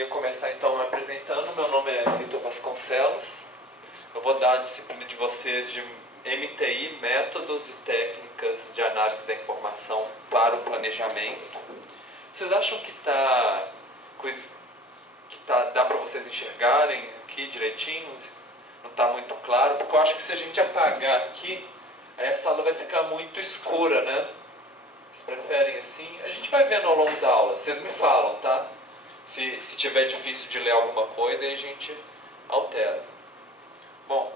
queria começar então me apresentando. Meu nome é Vitor Vasconcelos. Eu vou dar a disciplina de vocês de MTI, Métodos e Técnicas de Análise da Informação para o Planejamento. Vocês acham que dá para vocês enxergarem aqui direitinho? Não está muito claro? Porque eu acho que se a gente apagar aqui, aí a sala vai ficar muito escura, né? Vocês preferem assim? A gente vai vendo ao longo da aula. Vocês me falam, tá? Se tiver difícil de ler alguma coisa, aí a gente altera. Bom,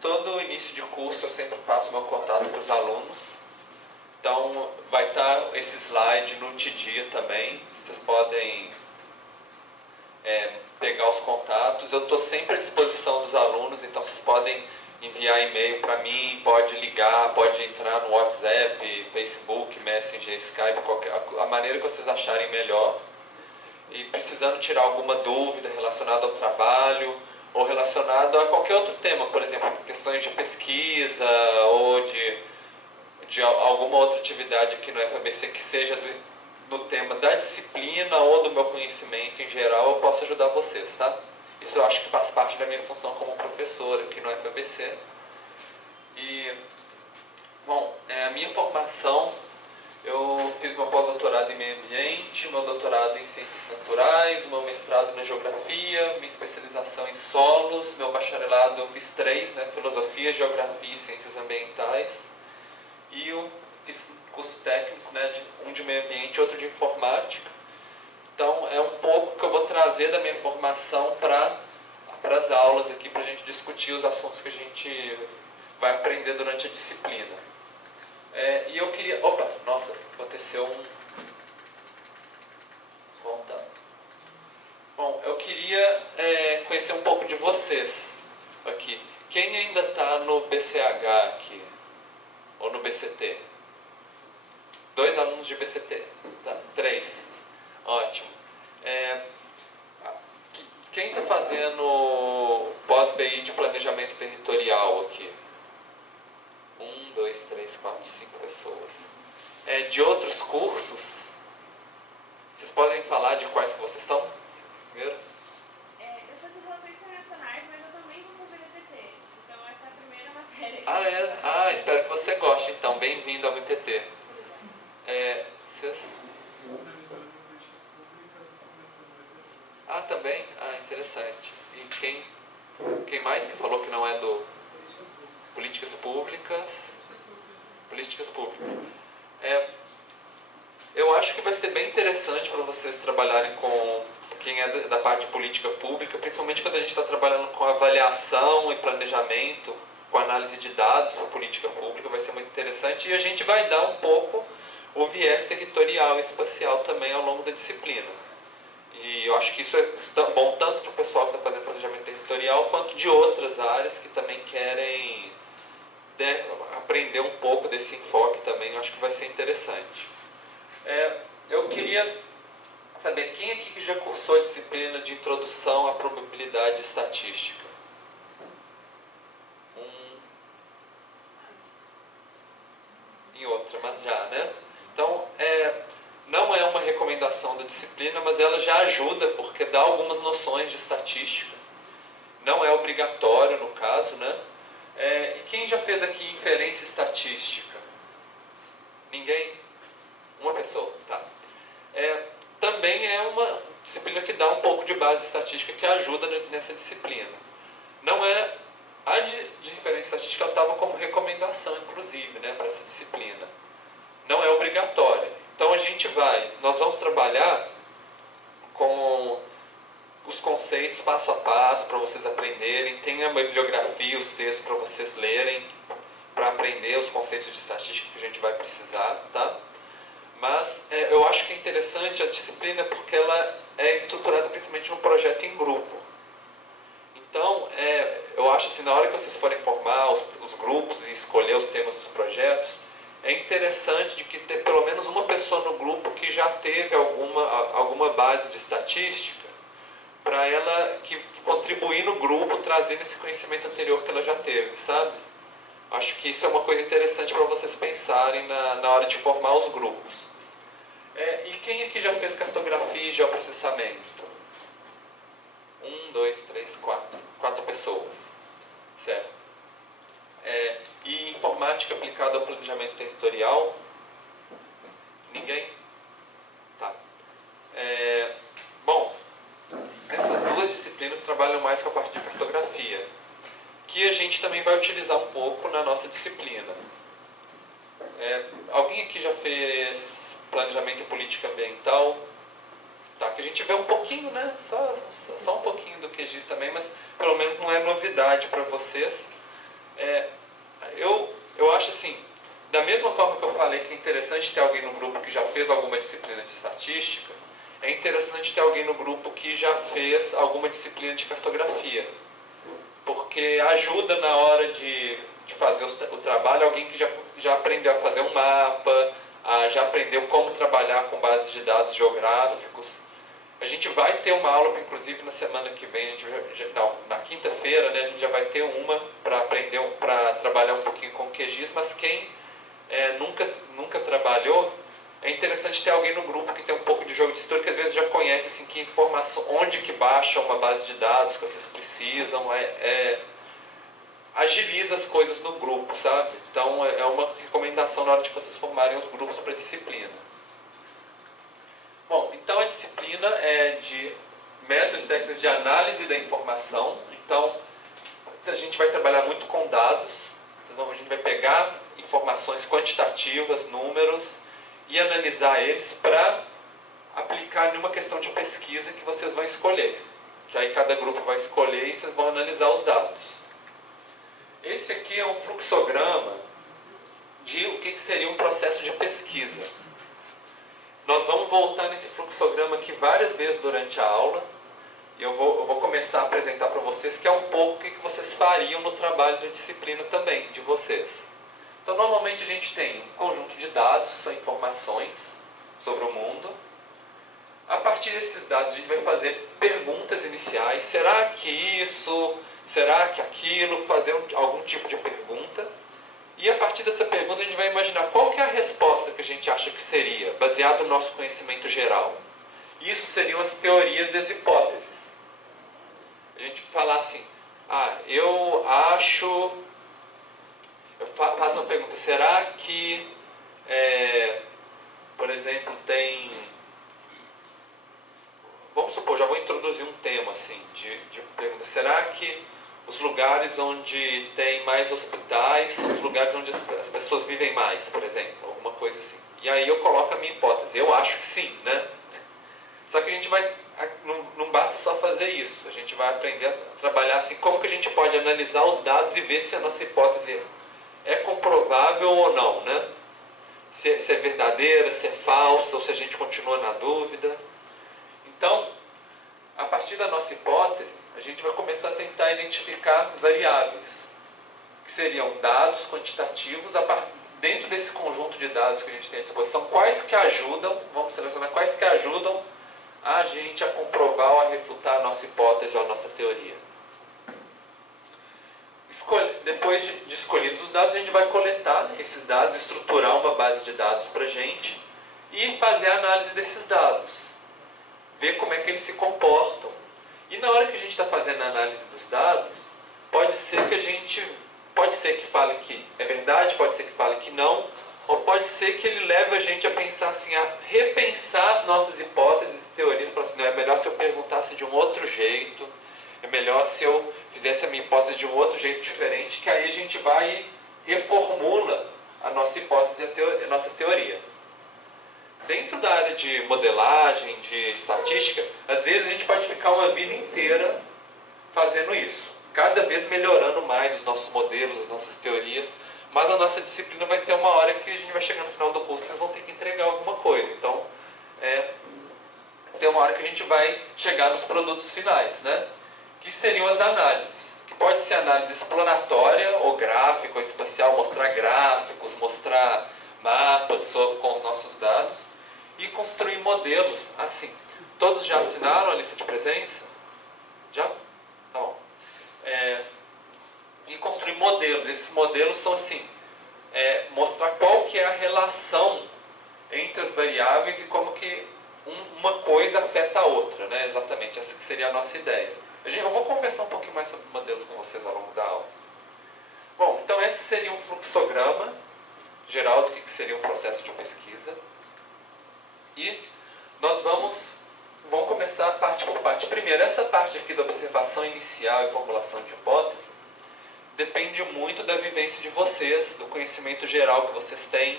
todo início de curso eu sempre passo meu contato para os alunos. Então, vai estar esse slide no Tidia também. Vocês podem pegar os contatos. Eu estou sempre à disposição dos alunos, então vocês podem enviar e-mail para mim, pode ligar, pode entrar no WhatsApp, Facebook, Messenger, Skype, a maneira que vocês acharem melhor. E precisando tirar alguma dúvida relacionada ao trabalho ou relacionado a qualquer outro tema, por exemplo, questões de pesquisa ou de alguma outra atividade aqui no FABC que seja do tema da disciplina ou do meu conhecimento em geral, eu posso ajudar vocês, tá? Isso eu acho que faz parte da minha função como professor aqui no FABC. E, bom, a minha formação, eu fiz meu pós-doutorado em meio ambiente, meu doutorado em ciências naturais, meu mestrado na geografia, minha especialização em solos, meu bacharelado eu fiz 3, né, filosofia, geografia e ciências ambientais. E eu fiz curso técnico, né, um de meio ambiente e outro de informática. Então, é um pouco que eu vou trazer da minha formação para as aulas aqui, para a gente discutir os assuntos que a gente vai aprender durante a disciplina. E eu queria... Opa, nossa, aconteceu um... Voltar. Bom, eu queria conhecer um pouco de vocês aqui. Quem ainda está no BCH aqui? Ou no BCT? 2 alunos de BCT. Tá? 3. Ótimo. Quem está fazendo pós-BI de planejamento territorial aqui? 1, 2, 3, 4, 5 pessoas. De outros cursos? Vocês podem falar de quais que vocês estão? Primeiro? Eu sou de Relações Internacionais, mas eu também vou fazer MPT. Então essa é a primeira matéria. Espero que você goste. Então, bem-vindo ao MPT. Vocês... também? Interessante. E quem mais que falou que não é do... Políticas públicas? Políticas públicas. Eu acho que vai ser bem interessante para vocês trabalharem com quem é da parte de política pública, principalmente quando a gente está trabalhando com avaliação e planejamento, com análise de dados para política pública, vai ser muito interessante. E a gente vai dar um pouco o viés territorial e espacial também ao longo da disciplina. E eu acho que isso é bom tanto para o pessoal que está fazendo planejamento territorial, quanto de outras áreas que também querem aprender um pouco desse enfoque também. Eu acho que vai ser interessante. Eu queria saber quem aqui que já cursou a disciplina de introdução à probabilidade estatística. E outra, mas já, né? Então, não é uma recomendação da disciplina, mas ela já ajuda, porque dá algumas noções de estatística. Não é obrigatório, no caso, né? E quem já fez aqui inferência estatística? Ninguém? Uma pessoa, tá. Também é uma disciplina que dá um pouco de base estatística, que ajuda nessa disciplina. Não é... A de inferência estatística estava como recomendação, inclusive, né, para essa disciplina. Não é obrigatória. Então nós vamos trabalhar com os conceitos passo a passo para vocês aprenderem. Tem a bibliografia, os textos para vocês lerem, para aprender os conceitos de estatística que a gente vai precisar, tá? Mas eu acho que é interessante a disciplina porque ela é estruturada principalmente num projeto em grupo. Então, eu acho assim, na hora que vocês forem formar os grupos e escolher os temas dos projetos, é interessante de que ter pelo menos uma pessoa no grupo que já teve alguma base de estatística, para ela que contribuir no grupo, trazendo esse conhecimento anterior que ela já teve, sabe? Acho que isso é uma coisa interessante para vocês pensarem na hora de formar os grupos. E quem aqui já fez cartografia e geoprocessamento? 1, 2, 3, 4. 4 pessoas. Certo. E informática aplicada ao planejamento territorial? Ninguém? Tá. Bom, essas duas disciplinas trabalham mais com a parte de cartografia, que a gente também vai utilizar um pouco na nossa disciplina. Alguém aqui já fez planejamento e política ambiental? Tá, que a gente vê um pouquinho, né? Só um pouquinho do QGIS também, mas pelo menos não é novidade para vocês. Eu acho assim, da mesma forma que eu falei que é interessante ter alguém no grupo que já fez alguma disciplina de estatística, é interessante ter alguém no grupo que já fez alguma disciplina de cartografia. Porque ajuda na hora de fazer o trabalho alguém que já aprendeu a fazer um mapa, já aprendeu como trabalhar com bases de dados geográficos. A gente vai ter uma aula, inclusive na semana que vem, na quinta-feira, né, a gente já vai ter uma para trabalhar um pouquinho com o QGIS, mas quem nunca trabalhou, é interessante ter alguém no grupo que tem um pouco de jogo de cintura, que às vezes já conhece assim, que informação, onde que baixa uma base de dados que vocês precisam, agiliza as coisas no grupo, sabe? Então é uma recomendação na hora de vocês formarem os grupos para a disciplina. Bom, então a disciplina é de métodos técnicos de análise da informação. Então a gente vai trabalhar muito com dados, a gente vai pegar informações quantitativas, números, e analisar eles para aplicar em uma questão de pesquisa que vocês vão escolher. Que aí cada grupo vai escolher e vocês vão analisar os dados. Esse aqui é um fluxograma de o que seria um processo de pesquisa. Nós vamos voltar nesse fluxograma aqui várias vezes durante a aula. E eu vou começar a apresentar para vocês que é um pouco o que vocês fariam no trabalho da disciplina também, de vocês. Então, normalmente a gente tem um conjunto de dados, são informações sobre o mundo. A partir desses dados a gente vai fazer perguntas iniciais. Será que isso? Será que aquilo? Fazer algum tipo de pergunta. E a partir dessa pergunta a gente vai imaginar qual que é a resposta que a gente acha que seria, baseado no nosso conhecimento geral. Isso seriam as teorias e as hipóteses. A gente falar assim, eu acho... Eu faço uma pergunta, será que, por exemplo, tem... Vamos supor, já vou introduzir um tema assim, de pergunta. Será que os lugares onde tem mais hospitais são os lugares onde as pessoas vivem mais, por exemplo? Alguma coisa assim. E aí eu coloco a minha hipótese. Eu acho que sim, né? Só que a gente vai... Não basta só fazer isso. A gente vai aprender a trabalhar assim, como que a gente pode analisar os dados e ver se a nossa hipótese é comprovável ou não, né? Se é verdadeira, se é falsa, ou se a gente continua na dúvida. Então, a partir da nossa hipótese, a gente vai começar a tentar identificar variáveis, que seriam dados quantitativos, dentro desse conjunto de dados que a gente tem à disposição, quais que ajudam, vamos selecionar quais que ajudam a gente a comprovar ou a refutar a nossa hipótese ou a nossa teoria. Depois de escolhidos os dados, a gente vai coletar esses dados, estruturar uma base de dados para a gente e fazer a análise desses dados. Ver como é que eles se comportam. E na hora que a gente está fazendo a análise dos dados, pode ser que fale que é verdade, pode ser que fale que não, ou pode ser que ele leve a gente a pensar assim, a repensar as nossas hipóteses e teorias, para assim, não, é melhor se eu perguntasse de um outro jeito, é melhor se eu fizesse a minha hipótese de um outro jeito diferente, que aí a gente vai e reformula a nossa hipótese e a nossa teoria. Dentro da área de modelagem, de estatística, às vezes a gente pode ficar uma vida inteira fazendo isso. Cada vez melhorando mais os nossos modelos, as nossas teorias. Mas a nossa disciplina vai ter uma hora que a gente vai chegar no final do curso e vocês vão ter que entregar alguma coisa. Então, tem uma hora que a gente vai chegar nos produtos finais, né? Que seriam as análises. Que pode ser análise exploratória, ou gráfica, ou espacial, mostrar gráficos, mostrar mapas com os nossos dados. E construir modelos. Assim, todos já assinaram a lista de presença? Já? Tá bom. E construir modelos. Esses modelos são assim, mostrar qual que é a relação entre as variáveis e como que uma coisa afeta a outra, né? Exatamente, essa que seria a nossa ideia. Eu vou conversar um pouquinho mais sobre modelos com vocês ao longo da aula. Bom, então esse seria um fluxograma geral do que seria um processo de pesquisa. E nós vamos começar parte por parte. Primeiro, essa parte aqui da observação inicial e formulação de hipótese depende muito da vivência de vocês, do conhecimento geral que vocês têm.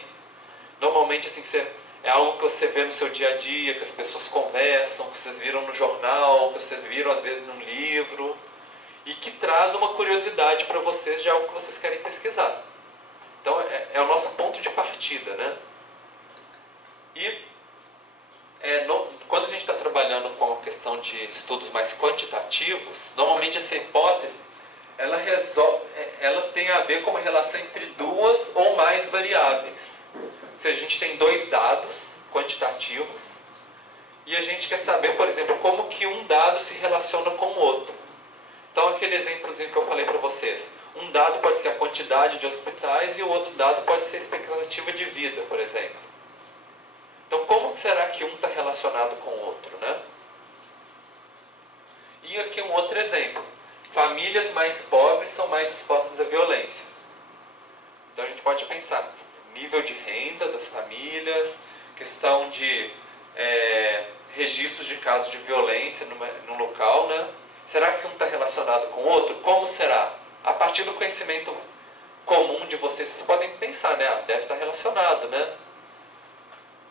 Normalmente, assim, é algo que você vê no seu dia a dia, que as pessoas conversam, que vocês viram no jornal, que vocês viram às vezes num livro, e que traz uma curiosidade para vocês de algo que vocês querem pesquisar. Então, é o nosso ponto de partida, né? E quando a gente está trabalhando com a questão de estudos mais quantitativos, normalmente essa hipótese ela tem a ver com uma relação entre duas ou mais variáveis. Ou seja, a gente tem dois dados quantitativos e a gente quer saber, por exemplo, como que um dado se relaciona com o outro. Então, aquele exemplozinho que eu falei para vocês, um dado pode ser a quantidade de hospitais e o outro dado pode ser a expectativa de vida, por exemplo. Então, como será que um está relacionado com o outro, né? E aqui um outro exemplo. Famílias mais pobres são mais expostas à violência. Então, a gente pode pensar nível de renda das famílias, questão de registros de casos de violência no local, né? Será que um está relacionado com o outro? Como será? A partir do conhecimento comum de vocês podem pensar, né? Deve estar relacionado, né?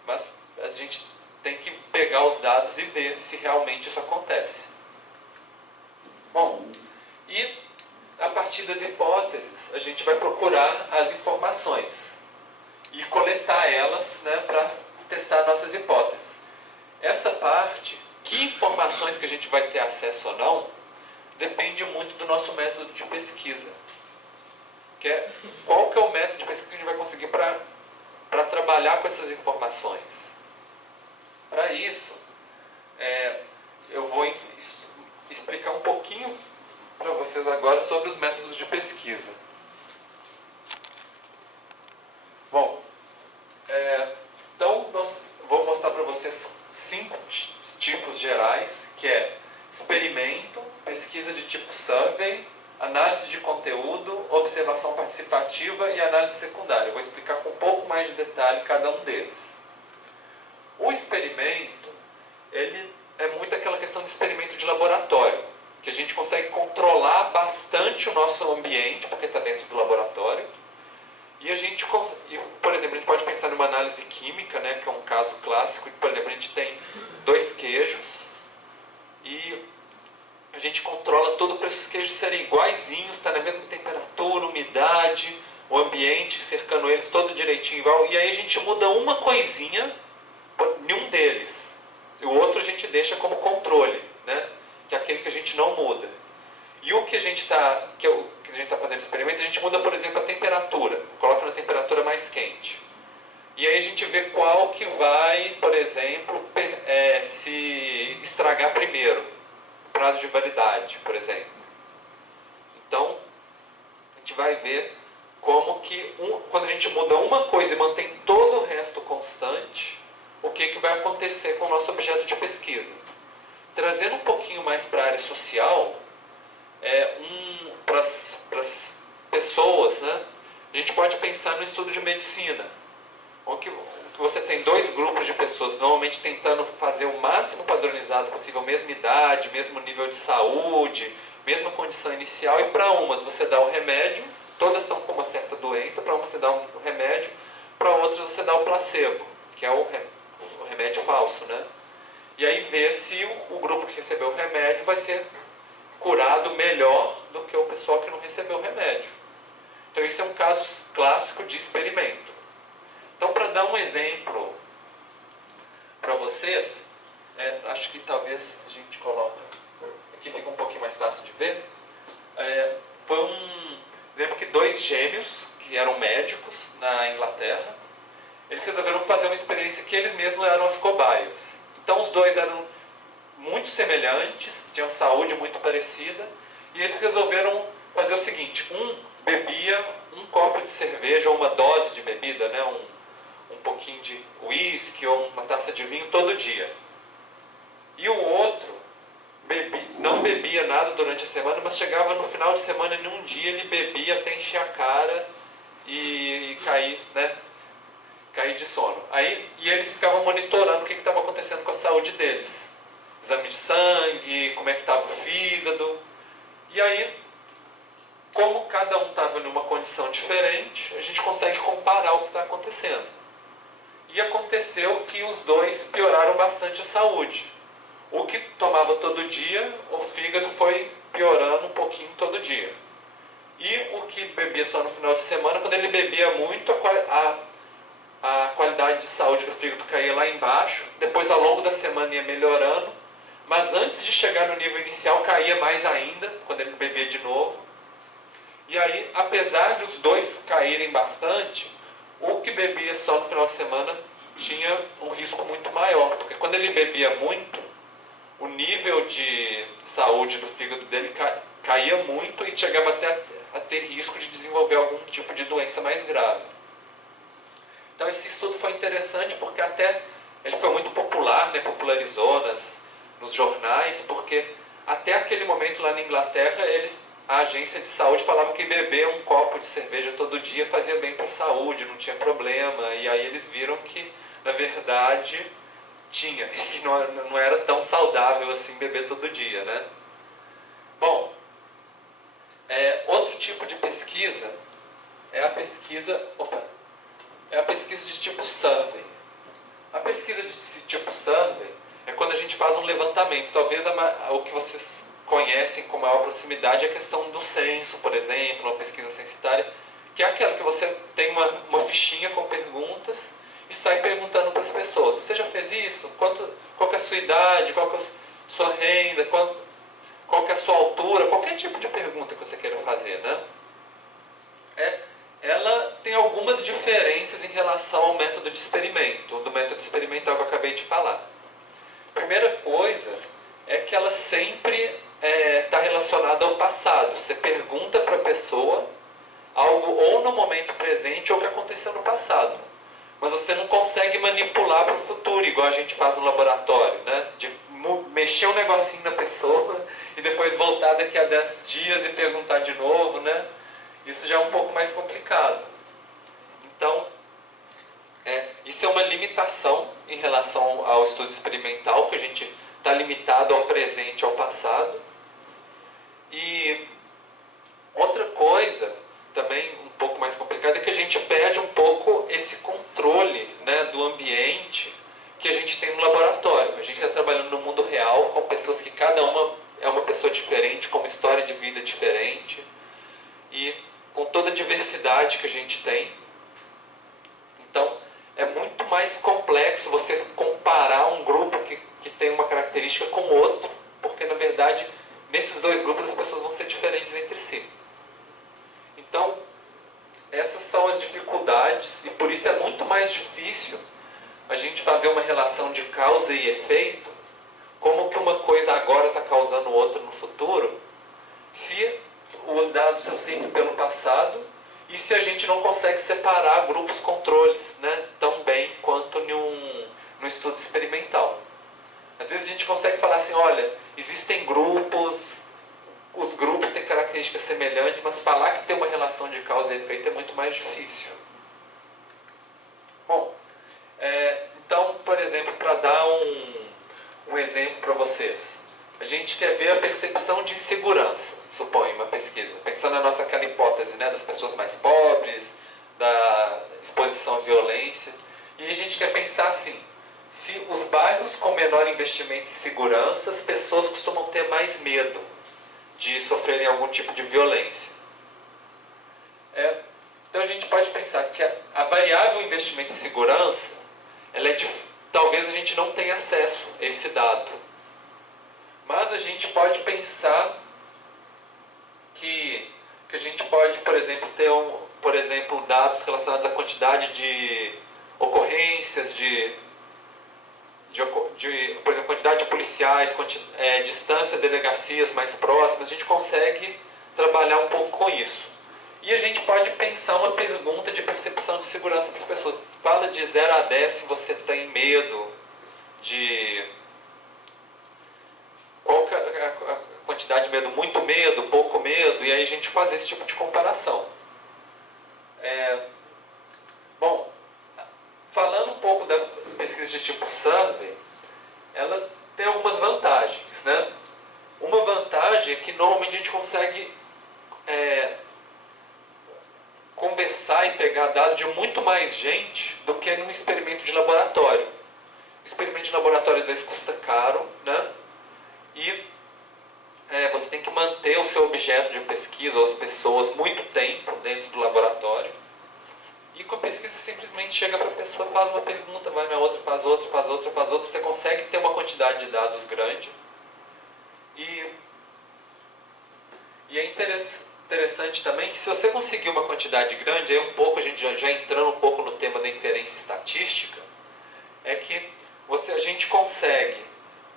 Mas a gente tem que pegar os dados e ver se realmente isso acontece. Bom, e a partir das hipóteses, a gente vai procurar as informações e coletar elas, né, para testar nossas hipóteses. Essa parte, que informações que a gente vai ter acesso ou não, depende muito do nosso método de pesquisa. Qual que é o método de pesquisa que a gente vai conseguir para trabalhar com essas informações? Para isso, eu vou explicar um pouquinho para vocês agora sobre os métodos de pesquisa. Bom, então vou mostrar para vocês 5 tipos gerais, que é experimento, pesquisa de tipo survey, análise de conteúdo, observação participativa e análise secundária. Eu vou explicar com um pouco mais de detalhe cada um deles. O experimento, ele é muito aquela questão de experimento de laboratório, que a gente consegue controlar bastante o nosso ambiente, porque está dentro do laboratório. E a gente, por exemplo, a gente pode pensar numa análise química, né, que é um caso clássico. Por exemplo, a gente tem 2 queijos e a gente controla tudo para esses queijos serem iguaizinhos, está na mesma temperatura, umidade, o ambiente cercando eles todo direitinho igual. E aí a gente muda uma coisinha em um deles. E o outro a gente deixa como controle, né, que é aquele que a gente não muda. E o que a gente está fazendo experimento, a gente muda, por exemplo, a temperatura. Coloca na temperatura mais quente. E aí a gente vê qual que vai, por exemplo, se estragar primeiro. Prazo de validade, por exemplo. Então, a gente vai ver como que, quando a gente muda uma coisa e mantém todo o resto constante, o que vai acontecer com o nosso objeto de pesquisa. Trazendo um pouquinho mais para a área social, para as pessoas, né? A gente pode pensar no estudo de medicina, onde você tem 2 grupos de pessoas, normalmente tentando fazer o máximo padronizado possível, mesma idade, mesmo nível de saúde, mesma condição inicial, e para umas você dá o remédio, todas estão com uma certa doença, para umas você dá um remédio, para outras você dá o placebo, que é o remédio falso, né? E aí ver se o grupo que recebeu o remédio vai ser curado melhor do que o pessoal que não recebeu o remédio. Então, isso é um caso clássico de experimento. Então, para dar um exemplo para vocês, acho que talvez a gente coloque, aqui fica um pouquinho mais fácil de ver, foi um exemplo que 2 gêmeos, que eram médicos na Inglaterra, eles resolveram fazer uma experiência que eles mesmos eram as cobaias. Então, os 2 eram muito semelhantes, tinham saúde muito parecida, e eles resolveram fazer o seguinte: um bebia um copo de cerveja ou uma dose de bebida, né, um pouquinho de uísque ou uma taça de vinho todo dia. E o outro não bebia nada durante a semana, mas chegava no final de semana e num dia ele bebia até encher a cara e cair, né? Cair de sono. E eles ficavam monitorando o que estava acontecendo com a saúde deles. Exame de sangue, como é que estava o fígado. E aí, como cada um estava em uma condição diferente, a gente consegue comparar o que está acontecendo. E aconteceu que os dois pioraram bastante a saúde. O que tomava todo dia, o fígado foi piorando um pouquinho todo dia. E o que bebia só no final de semana, quando ele bebia muito, a qualidade de saúde do fígado caía lá embaixo. Depois, ao longo da semana, ia melhorando. Mas antes de chegar no nível inicial, caía mais ainda, quando ele bebia de novo. E aí, apesar de os dois caírem bastante, o que bebia só no final de semana tinha um risco muito maior. Porque quando ele bebia muito, o nível de saúde do fígado dele caía muito e chegava até a ter risco de desenvolver algum tipo de doença mais grave. Então esse estudo foi interessante porque até ele foi muito popular, né, popularizou nos jornais, porque até aquele momento lá na Inglaterra, a agência de saúde falava que beber um copo de cerveja todo dia fazia bem para a saúde, não tinha problema, e aí eles viram que, na verdade, tinha, e que não era tão saudável assim beber todo dia, né? Bom, outro tipo de pesquisa é a pesquisa de tipo survey. A pesquisa de tipo survey é quando a gente faz um levantamento. Talvez o que vocês conhecem com maior proximidade é a questão do censo, por exemplo, uma pesquisa censitária, que é aquela que você tem uma fichinha com perguntas e sai perguntando para as pessoas. Você já fez isso? Qual que é a sua idade? Qual que é a sua renda? Qual que é a sua altura? Qualquer tipo de pergunta que você queira fazer, né? Ela tem algumas diferenças em relação ao método de experimento, do método experimental que eu acabei de falar. A primeira coisa é que ela sempre está relacionada ao passado. Você pergunta para a pessoa algo ou no momento presente ou que aconteceu no passado. Mas você não consegue manipular para o futuro, igual a gente faz no laboratório, né? De mexer um negocinho na pessoa e depois voltar daqui a 10 dias e perguntar de novo, né? Isso já é um pouco mais complicado. Então, isso é uma limitação em relação ao estudo experimental, que a gente está limitado ao presente e ao passado. E outra coisa, também um pouco mais complicada, é que a gente perde um pouco esse controle, né, do ambiente que a gente tem no laboratório. A gente está trabalhando no mundo real com pessoas que cada uma é uma pessoa diferente, com uma história de vida diferente. E com toda a diversidade que a gente tem. Então, é muito mais complexo você comparar um grupo que tem uma característica com outro, porque, na verdade, nesses dois grupos as pessoas vão ser diferentes entre si. Então, essas são as dificuldades, e por isso é muito mais difícil a gente fazer uma relação de causa e efeito, como que uma coisa agora está causando outra no futuro, se os dados são sempre pelo passado e se a gente não consegue separar grupos controles, né, tão bem quanto no estudo experimental. Às vezes a gente consegue falar assim, olha, existem grupos, os grupos têm características semelhantes, mas falar que tem uma relação de causa e efeito é muito mais difícil. Bom, então, por exemplo, para dar um exemplo para vocês, a gente quer ver a percepção de insegurança, supõe uma pesquisa, pensando na nossa aquela hipótese, né, das pessoas mais pobres, da exposição à violência, e a gente quer pensar assim, se os bairros com menor investimento em segurança, as pessoas costumam ter mais medo de sofrerem algum tipo de violência. Então a gente pode pensar que a variável investimento em segurança, talvez a gente não tenha acesso a esse dado. Mas a gente pode pensar que a gente pode, por exemplo, ter dados relacionados à quantidade de ocorrências, por exemplo, quantidade de policiais, distância de delegacias mais próximas. A gente consegue trabalhar um pouco com isso. E a gente pode pensar uma pergunta de percepção de segurança para as pessoas. Fala de 0 a 10 se você tem medo de... Qual que é a quantidade de medo? Muito medo, pouco medo, e aí a gente faz esse tipo de comparação. Bom, falando um pouco da pesquisa de tipo survey, ela tem algumas vantagens, né? Uma vantagem é que normalmente a gente consegue conversar e pegar dados de muito mais gente do que num experimento de laboratório. O experimento de laboratório às vezes custa caro, né? E você tem que manter o seu objeto de pesquisa ou as pessoas muito tempo dentro do laboratório. E com a pesquisa simplesmente chega para a pessoa, faz uma pergunta, vai na outra, faz outra, faz outra, faz outra. Você consegue ter uma quantidade de dados grande. E é interessante também que se você conseguir uma quantidade grande, aí um pouco, a gente já entrando um pouco no tema da inferência estatística, é que a gente consegue,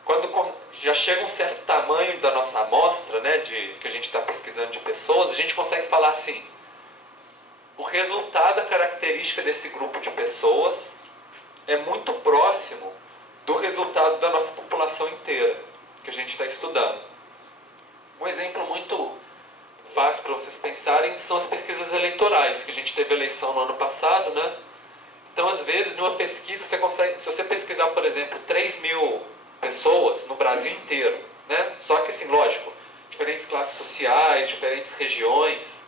quando já chega um certo tamanho da nossa amostra, né, que a gente está pesquisando de pessoas, a gente consegue falar assim, o resultado, a característica desse grupo de pessoas é muito próximo do resultado da nossa população inteira, que a gente está estudando. Um exemplo muito fácil para vocês pensarem são as pesquisas eleitorais, que a gente teve eleição no ano passado, né? Então, às vezes, numa pesquisa, você consegue, se você pesquisar, por exemplo, 3.000 pessoas no Brasil inteiro, né? Só que, assim, lógico, diferentes classes sociais, diferentes regiões,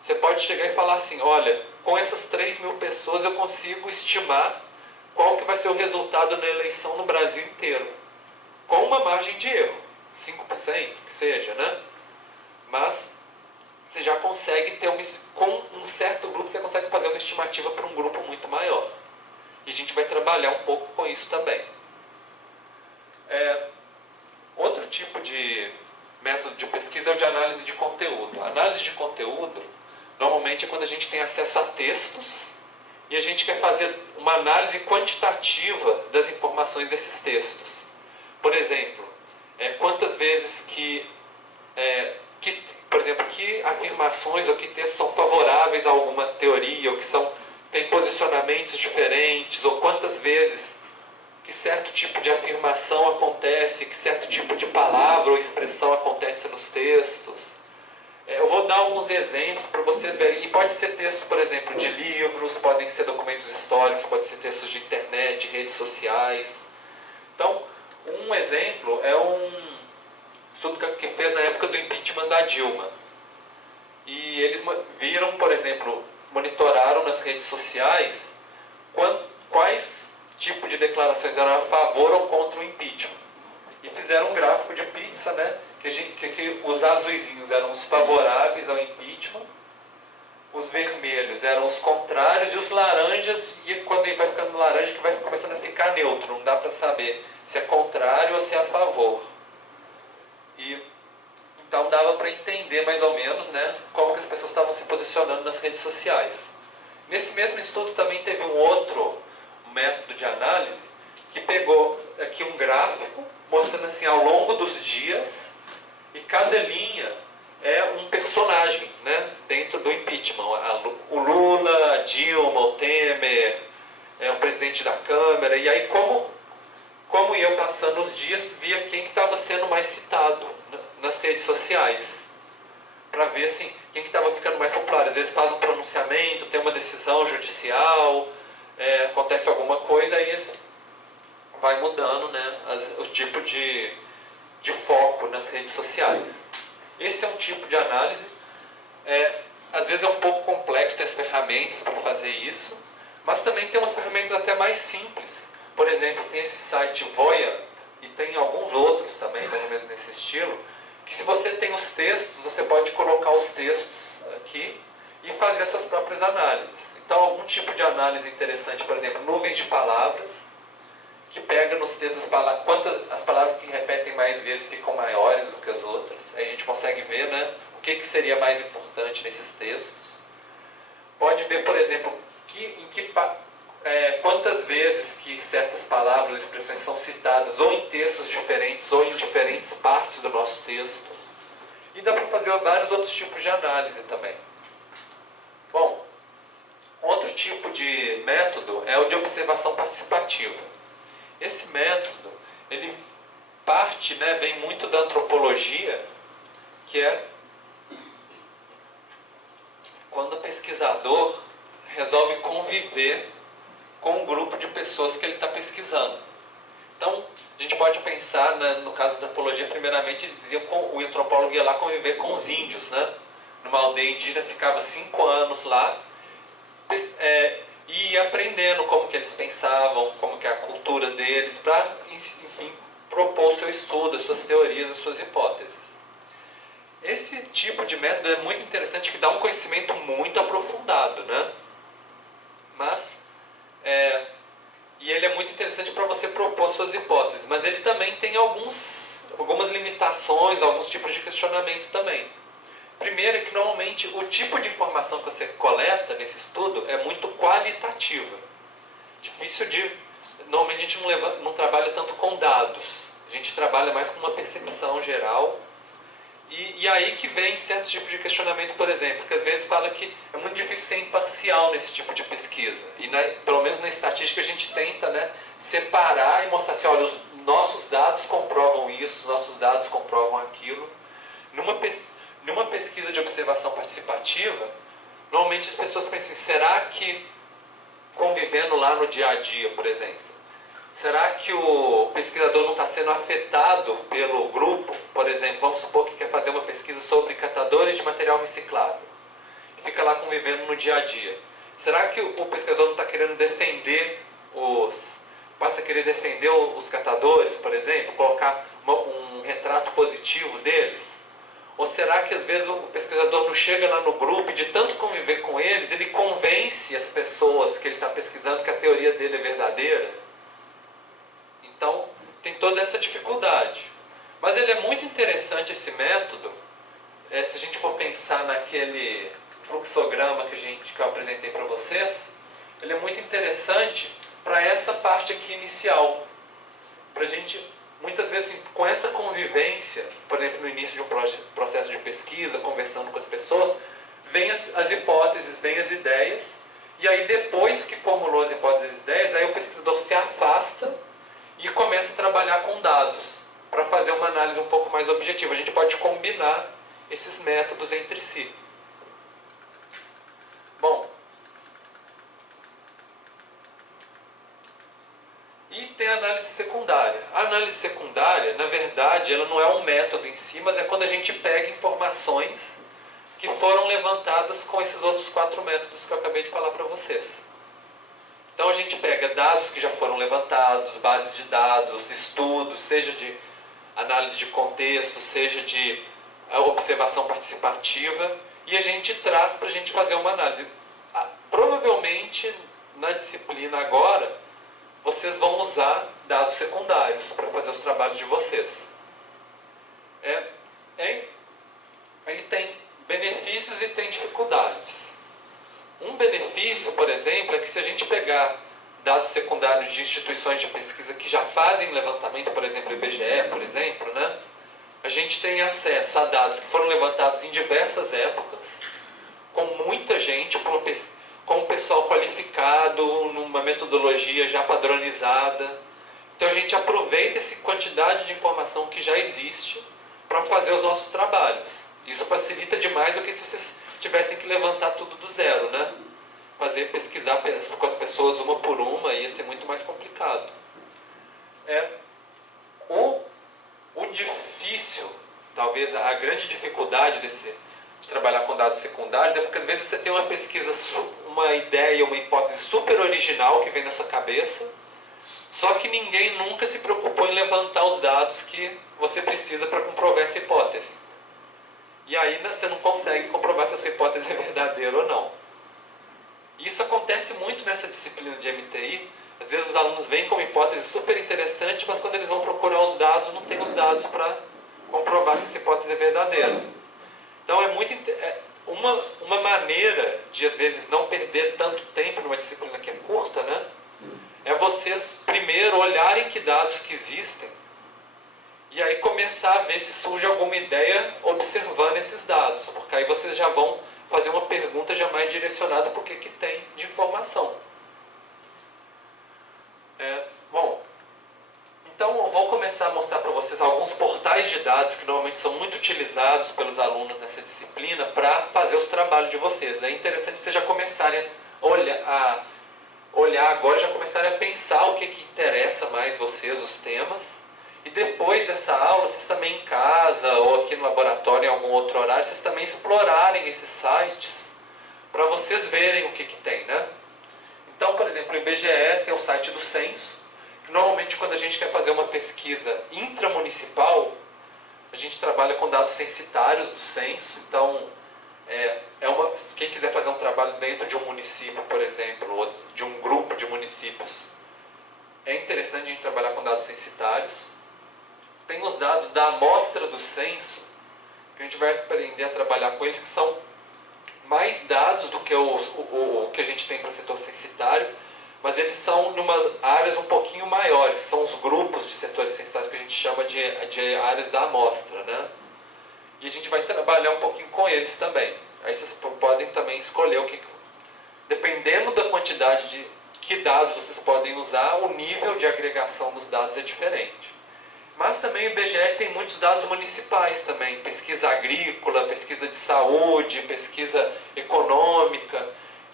você pode chegar e falar assim, olha, com essas 3.000 pessoas eu consigo estimar qual que vai ser o resultado da eleição no Brasil inteiro, com uma margem de erro, 5%, que seja, né? Mas você já consegue ter com um certo grupo, você consegue fazer uma estimativa para um grupo muito maior. E a gente vai trabalhar um pouco com isso também. Outro tipo de método de pesquisa é o de análise de conteúdo. A análise de conteúdo, normalmente, é quando a gente tem acesso a textos e a gente quer fazer uma análise quantitativa das informações desses textos. Por exemplo, quantas vezes por exemplo, que afirmações ou que textos são favoráveis a alguma teoria, ou que têm posicionamentos diferentes, ou quantas vezes que certo tipo de afirmação acontece, que certo tipo de palavra ou expressão acontece nos textos. Eu vou dar alguns exemplos para vocês verem. E pode ser textos, por exemplo, de livros, podem ser documentos históricos, pode ser textos de internet, de redes sociais. Então, um exemplo é um estudo que fez na época do impeachment da Dilma. E eles viram, por exemplo, monitoraram nas redes sociais quais tipos de declarações eram a favor ou contra o impeachment. E fizeram um gráfico de pizza, né? Que os azuizinhos eram os favoráveis ao impeachment, os vermelhos eram os contrários, e os laranjas, e quando ele vai ficando laranja, que vai começando a ficar neutro, não dá para saber se é contrário ou se é a favor. Então dava para entender mais ou menos, né, como que as pessoas estavam se posicionando nas redes sociais. Nesse mesmo estudo também teve um outro método de análise que pegou aqui um gráfico mostrando assim ao longo dos dias, e cada linha é um personagem, né, dentro do impeachment. O Lula, a Dilma, o Temer, o presidente da Câmara, e aí como eu passando os dias via quem que estava sendo mais citado nas redes sociais, para ver assim, quem que estava ficando mais popular. Às vezes faz um pronunciamento, tem uma decisão judicial, acontece alguma coisa, aí vai mudando, né, o tipo de foco nas redes sociais. Esse é um tipo de análise. Às vezes é um pouco complexo ter as ferramentas para fazer isso, mas também tem umas ferramentas até mais simples. Por exemplo, tem esse site Voyant, e tem alguns outros também, mais ou menos nesse estilo, que se você tem os textos, você pode colocar os textos aqui e fazer as suas próprias análises. Então, algum tipo de análise interessante, por exemplo, nuvens de palavras, que pega nos textos as palavras que repetem mais vezes ficam maiores do que as outras. Aí a gente consegue ver, né, o que seria mais importante nesses textos. Pode ver, por exemplo, quantas vezes que certas palavras ou expressões são citadas ou em textos diferentes ou em diferentes partes do nosso texto. E dá para fazer vários outros tipos de análise também. Outro tipo de método é o de observação participativa. Esse método, ele parte, né, vem muito da antropologia, que é quando o pesquisador resolve conviver com um grupo de pessoas que ele está pesquisando. Então, a gente pode pensar, né, no caso da antropologia, primeiramente, eles diziam que o antropólogo ia lá conviver com os índios, né? Numa aldeia indígena, ficava 5 anos lá, e ia aprendendo como que eles pensavam, como que é a cultura deles, para, enfim, propor o seu estudo, as suas teorias, as suas hipóteses. Esse tipo de método é muito interessante, que dá um conhecimento muito aprofundado, né? Mas, e ele é muito interessante para você propor suas hipóteses, mas ele também tem algumas limitações, alguns tipos de questionamento também. Primeiro é que normalmente o tipo de informação que você coleta nesse estudo é muito qualitativa. Difícil de... Normalmente a gente não trabalha tanto com dados, a gente trabalha mais com uma percepção geral. E aí que vem certos tipos de questionamento, por exemplo, que às vezes fala que é muito difícil ser imparcial nesse tipo de pesquisa. E pelo menos na estatística a gente tenta, né, separar e mostrar assim, olha, os nossos dados comprovam isso, os nossos dados comprovam aquilo. Numa pesquisa de observação participativa, normalmente as pessoas pensam assim, será que convivendo lá no dia a dia, por exemplo, será que o pesquisador não está sendo afetado pelo grupo? Por exemplo, vamos supor que quer fazer uma pesquisa sobre catadores de material reciclável. E fica lá convivendo no dia a dia. Será que o pesquisador não está querendo defender passa a querer defender os catadores, por exemplo? Colocar um retrato positivo deles? Ou será que às vezes o pesquisador não chega lá no grupo e de tanto conviver com eles, ele convence as pessoas que ele está pesquisando que a teoria dele é verdadeira? Então, tem toda essa dificuldade. Mas ele é muito interessante, esse método, se a gente for pensar naquele fluxograma que eu apresentei para vocês, ele é muito interessante para essa parte aqui inicial. Para a gente, muitas vezes, assim, com essa convivência, por exemplo, no início de um processo de pesquisa, conversando com as pessoas, vem as hipóteses, vem as ideias, e aí depois que formulou as hipóteses e as ideias, aí o pesquisador se afasta e começa a trabalhar com dados, para fazer uma análise um pouco mais objetiva. A gente pode combinar esses métodos entre si. Bom, e tem a análise secundária. A análise secundária, na verdade, ela não é um método em si, mas é quando a gente pega informações que foram levantadas com esses outros 4 métodos que eu acabei de falar para vocês. Então a gente pega dados que já foram levantados, bases de dados, estudos, seja de análise de contexto, seja de observação participativa, e a gente traz para a gente fazer uma análise. Provavelmente, na disciplina agora, vocês vão usar dados secundários para fazer os trabalhos de vocês. Ele tem benefícios e tem dificuldades. Um benefício, por exemplo, é que se a gente pegar dados secundários de instituições de pesquisa que já fazem levantamento, por exemplo, IBGE, por exemplo, né? A gente tem acesso a dados que foram levantados em diversas épocas, com muita gente, com um pessoal qualificado, numa metodologia já padronizada. Então a gente aproveita essa quantidade de informação que já existe para fazer os nossos trabalhos. Isso facilita demais do que se vocês tivessem que levantar tudo do zero, né? Pesquisar com as pessoas uma por uma ia ser muito mais complicado. O difícil, talvez a grande dificuldade de trabalhar com dados secundários é porque às vezes você tem uma pesquisa, uma ideia, uma hipótese super original que vem na sua cabeça, só que ninguém nunca se preocupou em levantar os dados que você precisa para comprovar essa hipótese. E aí você não consegue comprovar se essa hipótese é verdadeira ou não. Isso acontece muito nessa disciplina de MTI. Às vezes os alunos vêm com uma hipótese super interessante, mas quando eles vão procurar os dados, não tem os dados para comprovar se essa hipótese é verdadeira. Então uma maneira de às vezes não perder tanto tempo numa disciplina que é curta, né? É vocês primeiro olharem que dados que existem e aí começar a ver se surge alguma ideia observando esses dados, porque aí vocês já vão fazer uma pergunta já mais direcionada para o que tem de informação. Bom, então eu vou começar a mostrar para vocês alguns portais de dados que normalmente são muito utilizados pelos alunos nessa disciplina para fazer os trabalhos de vocês. É interessante vocês já começarem a olhar agora, já começarem a pensar o que interessa mais vocês, os temas. E depois dessa aula, vocês também em casa ou aqui no laboratório em algum outro horário, vocês também explorarem esses sites para vocês verem o que tem, né? Então, por exemplo, o IBGE tem o site do censo, que normalmente quando a gente quer fazer uma pesquisa intramunicipal, a gente trabalha com dados censitários do censo. Então, quem quiser fazer um trabalho dentro de um município, por exemplo, ou de um grupo de municípios, é interessante a gente trabalhar com dados censitários. Tem os dados da amostra do censo, que a gente vai aprender a trabalhar com eles, que são mais dados do que o que a gente tem para o setor censitário, mas eles são em umas áreas um pouquinho maiores, são os grupos de setores censitários que a gente chama de áreas da amostra, né? E a gente vai trabalhar um pouquinho com eles também. Aí vocês podem também escolher dependendo da quantidade de que dados vocês podem usar, o nível de agregação dos dados é diferente. Mas também o IBGE tem muitos dados municipais também, pesquisa agrícola, pesquisa de saúde, pesquisa econômica.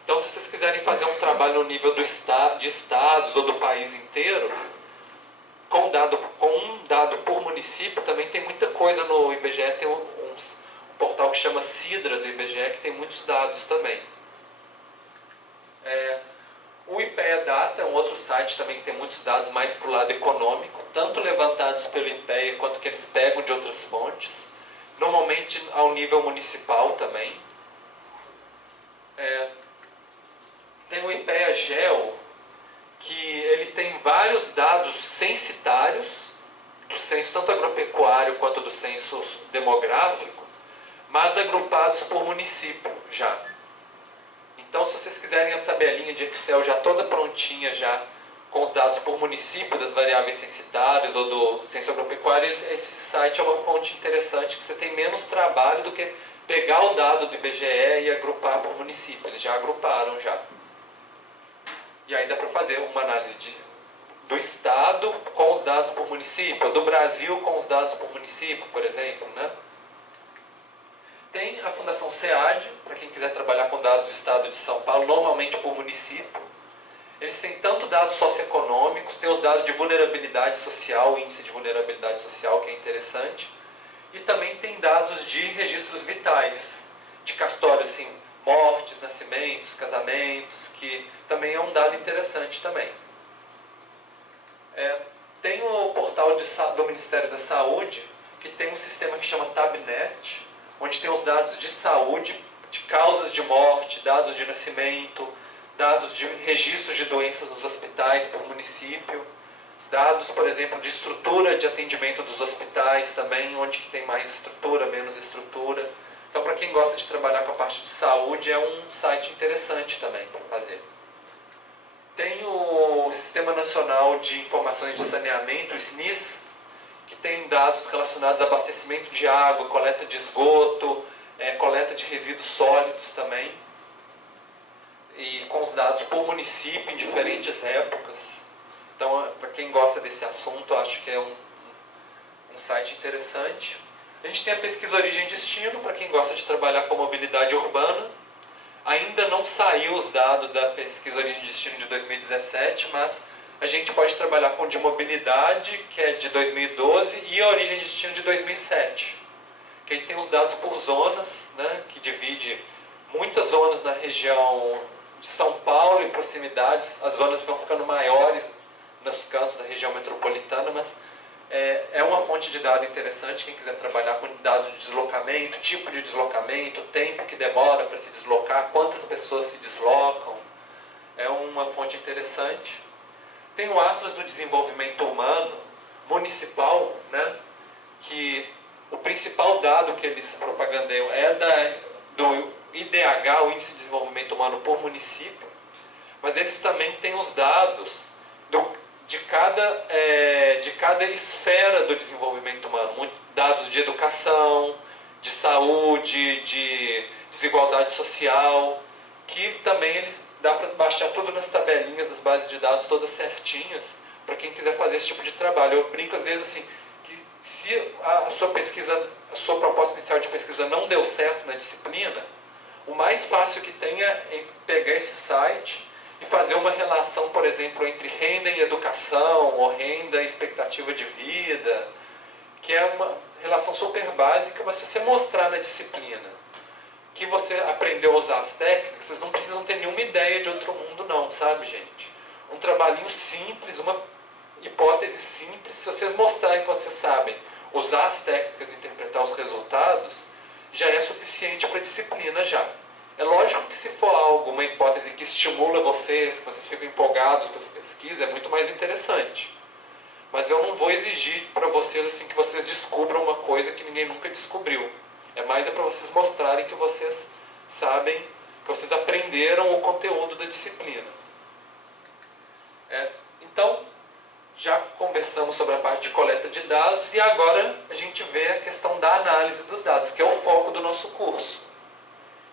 Então, se vocês quiserem fazer um trabalho no nível de estados ou do país inteiro, com um dado por município, também tem muita coisa no IBGE. Tem um portal que chama Sidra do IBGE, que tem muitos dados também. O IPEA Data é um outro site também que tem muitos dados mais para o lado econômico, tanto levantados pelo IPEA quanto que eles pegam de outras fontes, normalmente ao nível municipal também. Tem o IPEA Geo, que ele tem vários dados censitários, do censo tanto agropecuário quanto do censo demográfico, mas agrupados por município já. Então, se vocês quiserem a tabelinha de Excel já toda prontinha, já com os dados por município das variáveis censitárias ou do censo agropecuário, esse site é uma fonte interessante, que você tem menos trabalho do que pegar o dado do IBGE e agrupar por município. Eles já agruparam já. E aí dá para fazer uma análise do estado com os dados por município, do Brasil com os dados por município, por exemplo, né? Tem a Fundação SEAD, para quem quiser trabalhar com dados do estado de São Paulo, normalmente por município. Eles têm tanto dados socioeconômicos, tem os dados de vulnerabilidade social, índice de vulnerabilidade social, que é interessante. E também tem dados de registros vitais, de cartório, assim, mortes, nascimentos, casamentos, que também é um dado interessante também. Tem o portal do Ministério da Saúde, que tem um sistema que chama TabNet, onde tem os dados de saúde, de causas de morte, dados de nascimento, dados de registros de doenças nos hospitais por município, dados, por exemplo, de estrutura de atendimento dos hospitais também, onde que tem mais estrutura, menos estrutura. Então, para quem gosta de trabalhar com a parte de saúde, é um site interessante também para fazer. Tem o Sistema Nacional de Informações de Saneamento, o SNIS, que tem dados relacionados a abastecimento de água, coleta de esgoto, coleta de resíduos sólidos também, e com os dados por município em diferentes épocas. Então, para quem gosta desse assunto, acho que é um site interessante. A gente tem a pesquisa Origem e Destino, para quem gosta de trabalhar com mobilidade urbana. Ainda não saiu os dados da pesquisa Origem e Destino de 2017, mas a gente pode trabalhar com de mobilidade, que é de 2012, e a Origem e Destino de 2007. Que aí tem os dados por zonas, né, que divide muitas zonas na região de São Paulo e proximidades. As zonas vão ficando maiores nos cantos da região metropolitana, mas é uma fonte de dado interessante. Quem quiser trabalhar com dado de deslocamento, tipo de deslocamento, tempo que demora para se deslocar, quantas pessoas se deslocam, é uma fonte interessante. Tem o Atlas do Desenvolvimento Humano Municipal, né, que o principal dado que eles propagandeiam é do IDH, o Índice de Desenvolvimento Humano por município, mas eles também têm os dados de cada esfera do desenvolvimento humano. Dados de educação, de saúde, de desigualdade social, que também dá para baixar tudo nas tabelinhas das bases de dados, todas certinhas, para quem quiser fazer esse tipo de trabalho. Eu brinco às vezes assim, que se a sua proposta inicial de pesquisa não deu certo na disciplina, o mais fácil que tem é pegar esse site e fazer uma relação, por exemplo, entre renda e educação, ou renda e expectativa de vida, que é uma relação super básica, mas se você mostrar na disciplina que você aprendeu a usar as técnicas, vocês não precisam ter nenhuma ideia de outro mundo não, sabe, gente? Um trabalhinho simples, uma hipótese simples, se vocês mostrarem que vocês sabem usar as técnicas e interpretar os resultados, já é suficiente para a disciplina já. É lógico que se for algo, uma hipótese que estimula vocês, que vocês ficam empolgados com as pesquisas, é muito mais interessante. Mas eu não vou exigir para vocês assim, que vocês descubram uma coisa que ninguém nunca descobriu. É mais para vocês mostrarem que vocês sabem, que vocês aprenderam o conteúdo da disciplina. Então, já conversamos sobre a parte de coleta de dados e agora a gente vê a questão da análise dos dados, que é o foco do nosso curso.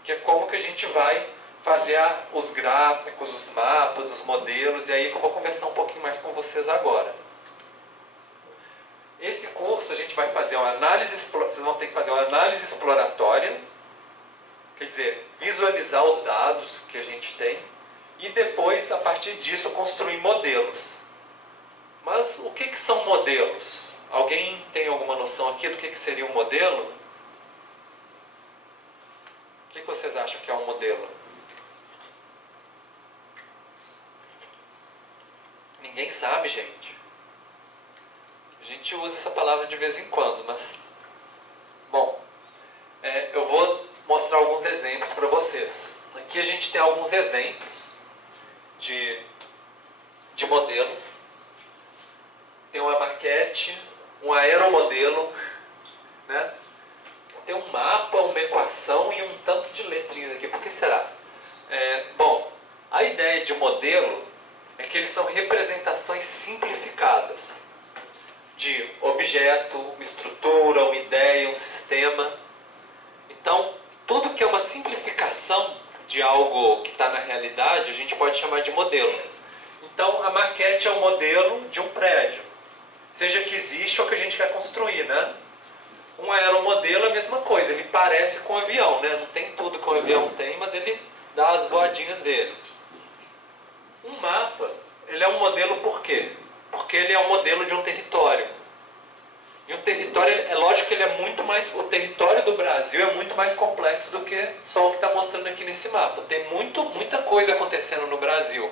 Que é como que a gente vai fazer os gráficos, os mapas, os modelos, e aí que eu vou conversar um pouquinho mais com vocês agora. Esse curso a gente vai fazer uma análise, vocês vão ter que fazer uma análise exploratória, quer dizer, visualizar os dados que a gente tem, e depois, a partir disso, construir modelos. Mas o que são modelos? Alguém tem alguma noção aqui do que seria um modelo? O que vocês acham que é um modelo? Ninguém sabe, gente. A gente usa essa palavra de vez em quando, mas... Bom, eu vou mostrar alguns exemplos para vocês. Aqui a gente tem alguns exemplos de modelos. Tem uma maquete, um aeromodelo, né? Tem um mapa, uma equação e um tanto de letrinhas aqui. Por que será? Bom, a ideia de modelo é que eles são representações simplificadas de objeto, uma estrutura, uma ideia, um sistema. Então, tudo que é uma simplificação de algo que está na realidade, a gente pode chamar de modelo. Então, a maquete é o modelo de um prédio, seja que existe ou que a gente quer construir, né? Um aeromodelo é a mesma coisa, ele parece com um avião, né? Não tem tudo que um avião tem, mas ele dá as voadinhas dele. Um mapa, ele é um modelo por quê? Porque ele é um modelo de um território. E um território, é lógico que ele é muito mais... O território do Brasil é muito mais complexo do que só o que está mostrando aqui nesse mapa. Tem muita coisa acontecendo no Brasil.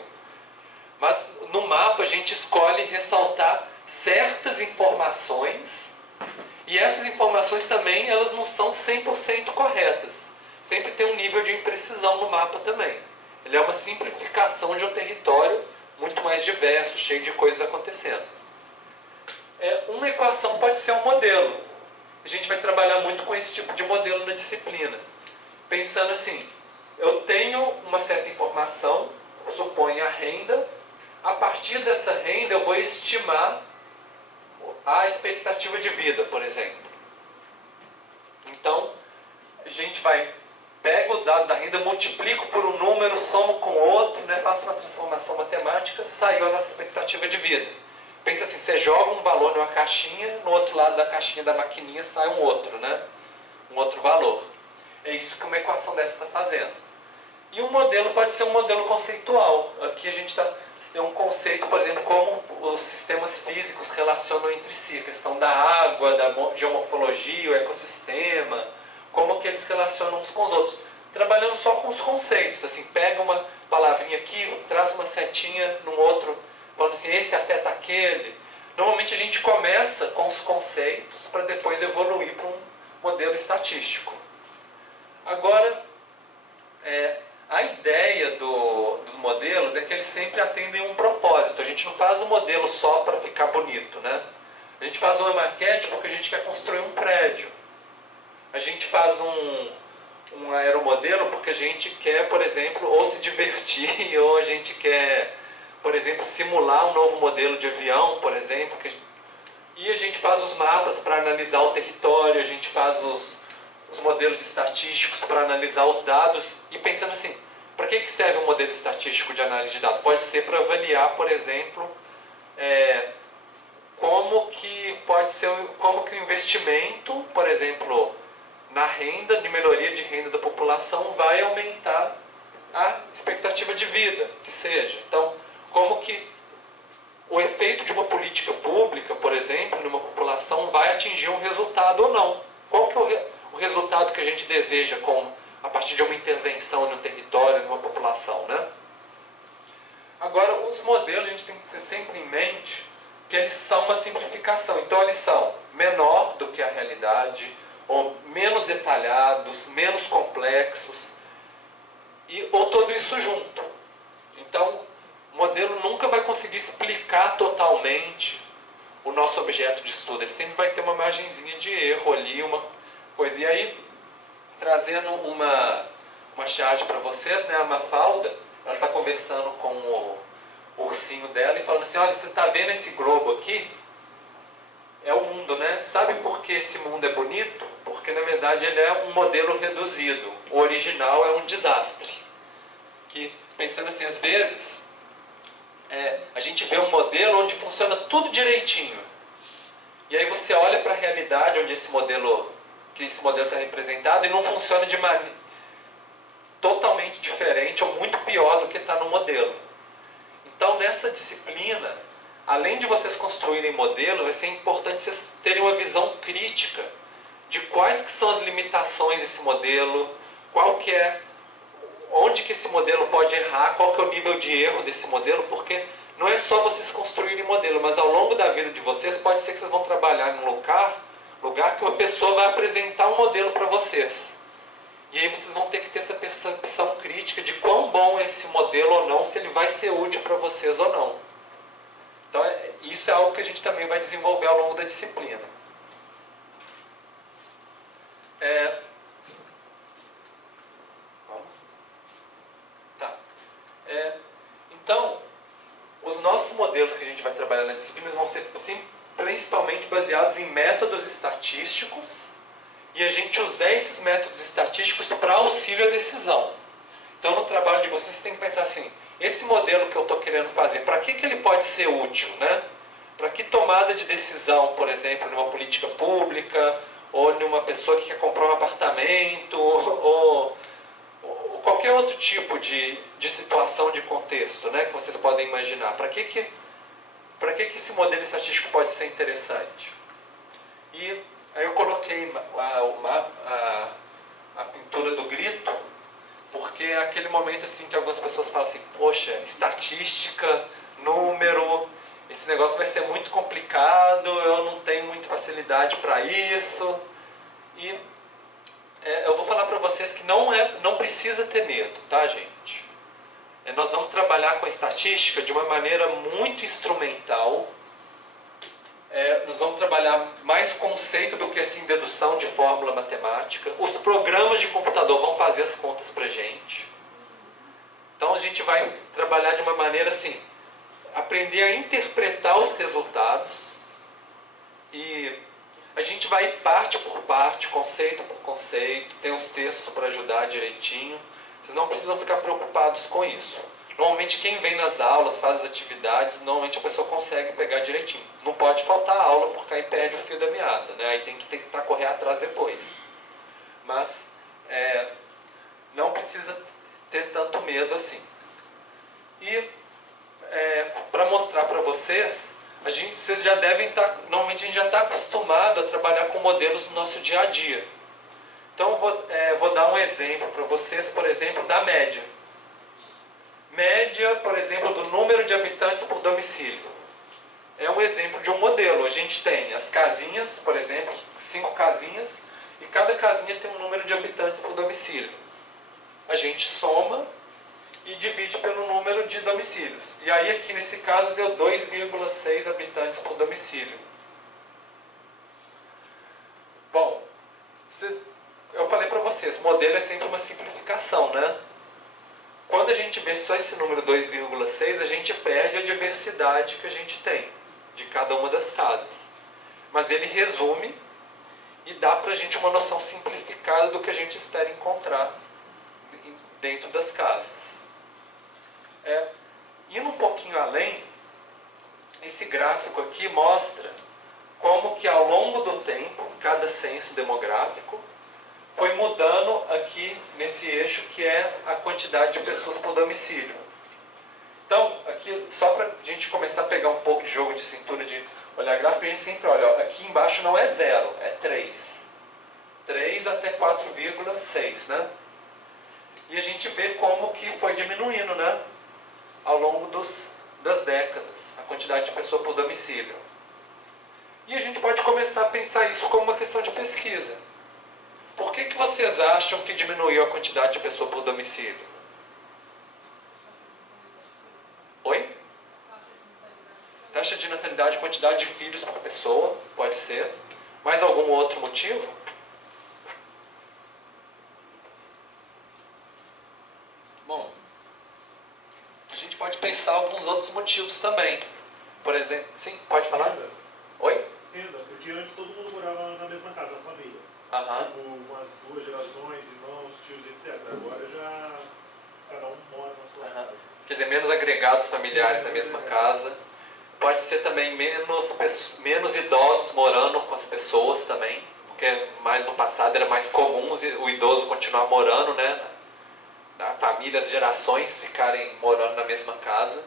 Mas no mapa a gente escolhe ressaltar certas informações, e essas informações também elas não são 100% corretas. Sempre tem um nível de imprecisão no mapa também. Ele é uma simplificação de um território muito mais diverso, cheio de coisas acontecendo. Uma equação pode ser um modelo. A gente vai trabalhar muito com esse tipo de modelo na disciplina. Pensando assim, eu tenho uma certa informação, suponho a renda, a partir dessa renda eu vou estimar a expectativa de vida, por exemplo. Então, a gente pega o dado da renda, multiplico por um número, somo com outro, né, faço uma transformação matemática, saiu a nossa expectativa de vida. Pensa assim, você joga um valor numa caixinha, no outro lado da caixinha da maquininha sai um outro, né? Um outro valor. É isso que uma equação dessa está fazendo. E um modelo pode ser um modelo conceitual. Aqui a gente tem um conceito, por exemplo, como os sistemas físicos relacionam entre si. A questão da água, da geomorfologia, o ecossistema, como que eles relacionam uns com os outros. Trabalhando só com os conceitos. Assim, pega uma palavrinha aqui, traz uma setinha num outro, falando assim, esse afeta aquele. Normalmente a gente começa com os conceitos para depois evoluir para um modelo estatístico. Agora, a ideia dos modelos é que eles sempre atendem um propósito. A gente não faz um modelo só para ficar bonito, né? A gente faz uma maquete porque a gente quer construir um prédio. A gente faz um aeromodelo porque a gente quer, por exemplo, ou se divertir, ou a gente quer por exemplo, simular um novo modelo de avião, por exemplo, e a gente faz os mapas para analisar o território, a gente faz os modelos estatísticos para analisar os dados, e pensando assim, para que serve um modelo estatístico de análise de dados? Pode ser para avaliar, por exemplo, como que o investimento, por exemplo, na renda, de melhoria de renda da população, vai aumentar a expectativa de vida, que seja. Então, como que o efeito de uma política pública, por exemplo, numa população, vai atingir um resultado ou não. Qual que é o resultado que a gente deseja a partir de uma intervenção no território, numa população, né? Agora, os modelos a gente tem que ter sempre em mente que eles são uma simplificação. Então, eles são menor do que a realidade, ou menos detalhados, menos complexos, ou tudo isso junto. Então, o modelo nunca vai conseguir explicar totalmente o nosso objeto de estudo. Ele sempre vai ter uma margenzinha de erro ali, uma coisa. E aí, trazendo uma charge para vocês, né, a Mafalda, ela está conversando com o ursinho dela e falando assim, olha, você está vendo esse globo aqui? É o mundo, né? Sabe por que esse mundo é bonito? Porque, na verdade, ele é um modelo reduzido. O original é um desastre. Que, pensando assim, às vezes, a gente vê um modelo onde funciona tudo direitinho. E aí você olha para a realidade onde esse modelo está representado e não funciona de maneira totalmente diferente ou muito pior do que está no modelo. Então, nessa disciplina, além de vocês construírem modelos, vai ser importante vocês terem uma visão crítica de quais que são as limitações desse modelo, onde que esse modelo pode errar, qual que é o nível de erro desse modelo, porque não é só vocês construírem modelo, mas ao longo da vida de vocês, pode ser que vocês vão trabalhar num lugar que uma pessoa vai apresentar um modelo para vocês. E aí vocês vão ter que ter essa percepção crítica de quão bom é esse modelo ou não, se ele vai ser útil para vocês ou não. Então, isso é algo que a gente também vai desenvolver ao longo da disciplina. Então, os nossos modelos que a gente vai trabalhar na disciplina vão ser principalmente baseados em métodos estatísticos, e a gente usar esses métodos estatísticos para auxílio à decisão. Então, no trabalho de vocês, você tem que pensar assim, esse modelo que eu estou querendo fazer, para que ele pode ser útil, né? Para que tomada de decisão, por exemplo, numa política pública, ou numa pessoa que quer comprar um apartamento, ou qualquer outro tipo de situação, de contexto, né, que vocês podem imaginar. Para que esse modelo estatístico pode ser interessante? E aí eu coloquei a pintura do grito, porque é aquele momento assim que algumas pessoas falam assim, poxa, estatística, número, esse negócio vai ser muito complicado, eu não tenho muita facilidade para isso. E eu vou falar para vocês que não precisa ter medo, tá, gente? Nós vamos trabalhar com a estatística de uma maneira muito instrumental. Nós vamos trabalhar mais conceito do que assim, dedução de fórmula matemática. Os programas de computador vão fazer as contas para a gente. Então a gente vai trabalhar de uma maneira assim, aprender a interpretar os resultados, e a gente vai parte por parte, conceito por conceito, tem uns textos para ajudar direitinho. Vocês não precisam ficar preocupados com isso. Normalmente quem vem nas aulas, faz as atividades, normalmente a pessoa consegue pegar direitinho. Não pode faltar aula porque aí perde o fio da meada, né? Aí tem que tentar correr atrás depois. Mas não precisa ter tanto medo assim. E para mostrar para vocês, vocês já devem estar, normalmente a gente já está acostumado a trabalhar com modelos no nosso dia a dia. Então vou dar um exemplo para vocês, por exemplo, da média. Média, por exemplo, do número de habitantes por domicílio. É um exemplo de um modelo. A gente tem as casinhas, por exemplo, 5 casinhas, e cada casinha tem um número de habitantes por domicílio. A gente soma e divide pelo número de domicílios. E aí aqui nesse caso deu 2,6 habitantes por domicílio. Bom, eu falei para vocês, modelo é sempre uma simplificação, né? quando a gente vê só esse número 2,6, a gente perde a diversidade que a gente tem de cada uma das casas. Mas ele resume e dá para a gente uma noção simplificada do que a gente espera encontrar dentro das casas. Indo um pouquinho além, esse gráfico aqui mostra como que ao longo do tempo, cada censo demográfico, foi mudando aqui nesse eixo que é a quantidade de pessoas por domicílio. Então, aqui, só para a gente começar a pegar um pouco de jogo de cintura, de olhar gráfico, a gente sempre olha, ó, aqui embaixo não é 0, é 3. 3 até 4,6, né? E a gente vê como que foi diminuindo, né? Ao longo das décadas, a quantidade de pessoas por domicílio. E a gente pode começar a pensar isso como uma questão de pesquisa. Por que vocês acham que diminuiu a quantidade de pessoas por domicílio? Oi? Taxa de natalidade, quantidade de filhos por pessoa, pode ser. Mais algum outro motivo? Bom, a gente pode pensar alguns outros motivos também. Por exemplo, sim, pode falar? Renda. Oi? Renda, porque antes todo mundo morava na mesma casa, a família. Aham. Tipo, umas 2 gerações, irmãos, tios, etc. Agora já cada um mora na sua casa. Quer dizer, menos agregados familiares na mesma casa. Pode ser também menos idosos morando com as pessoas também, porque mais no passado era mais comum o idoso continuar morando, né? Famílias, gerações ficarem morando na mesma casa.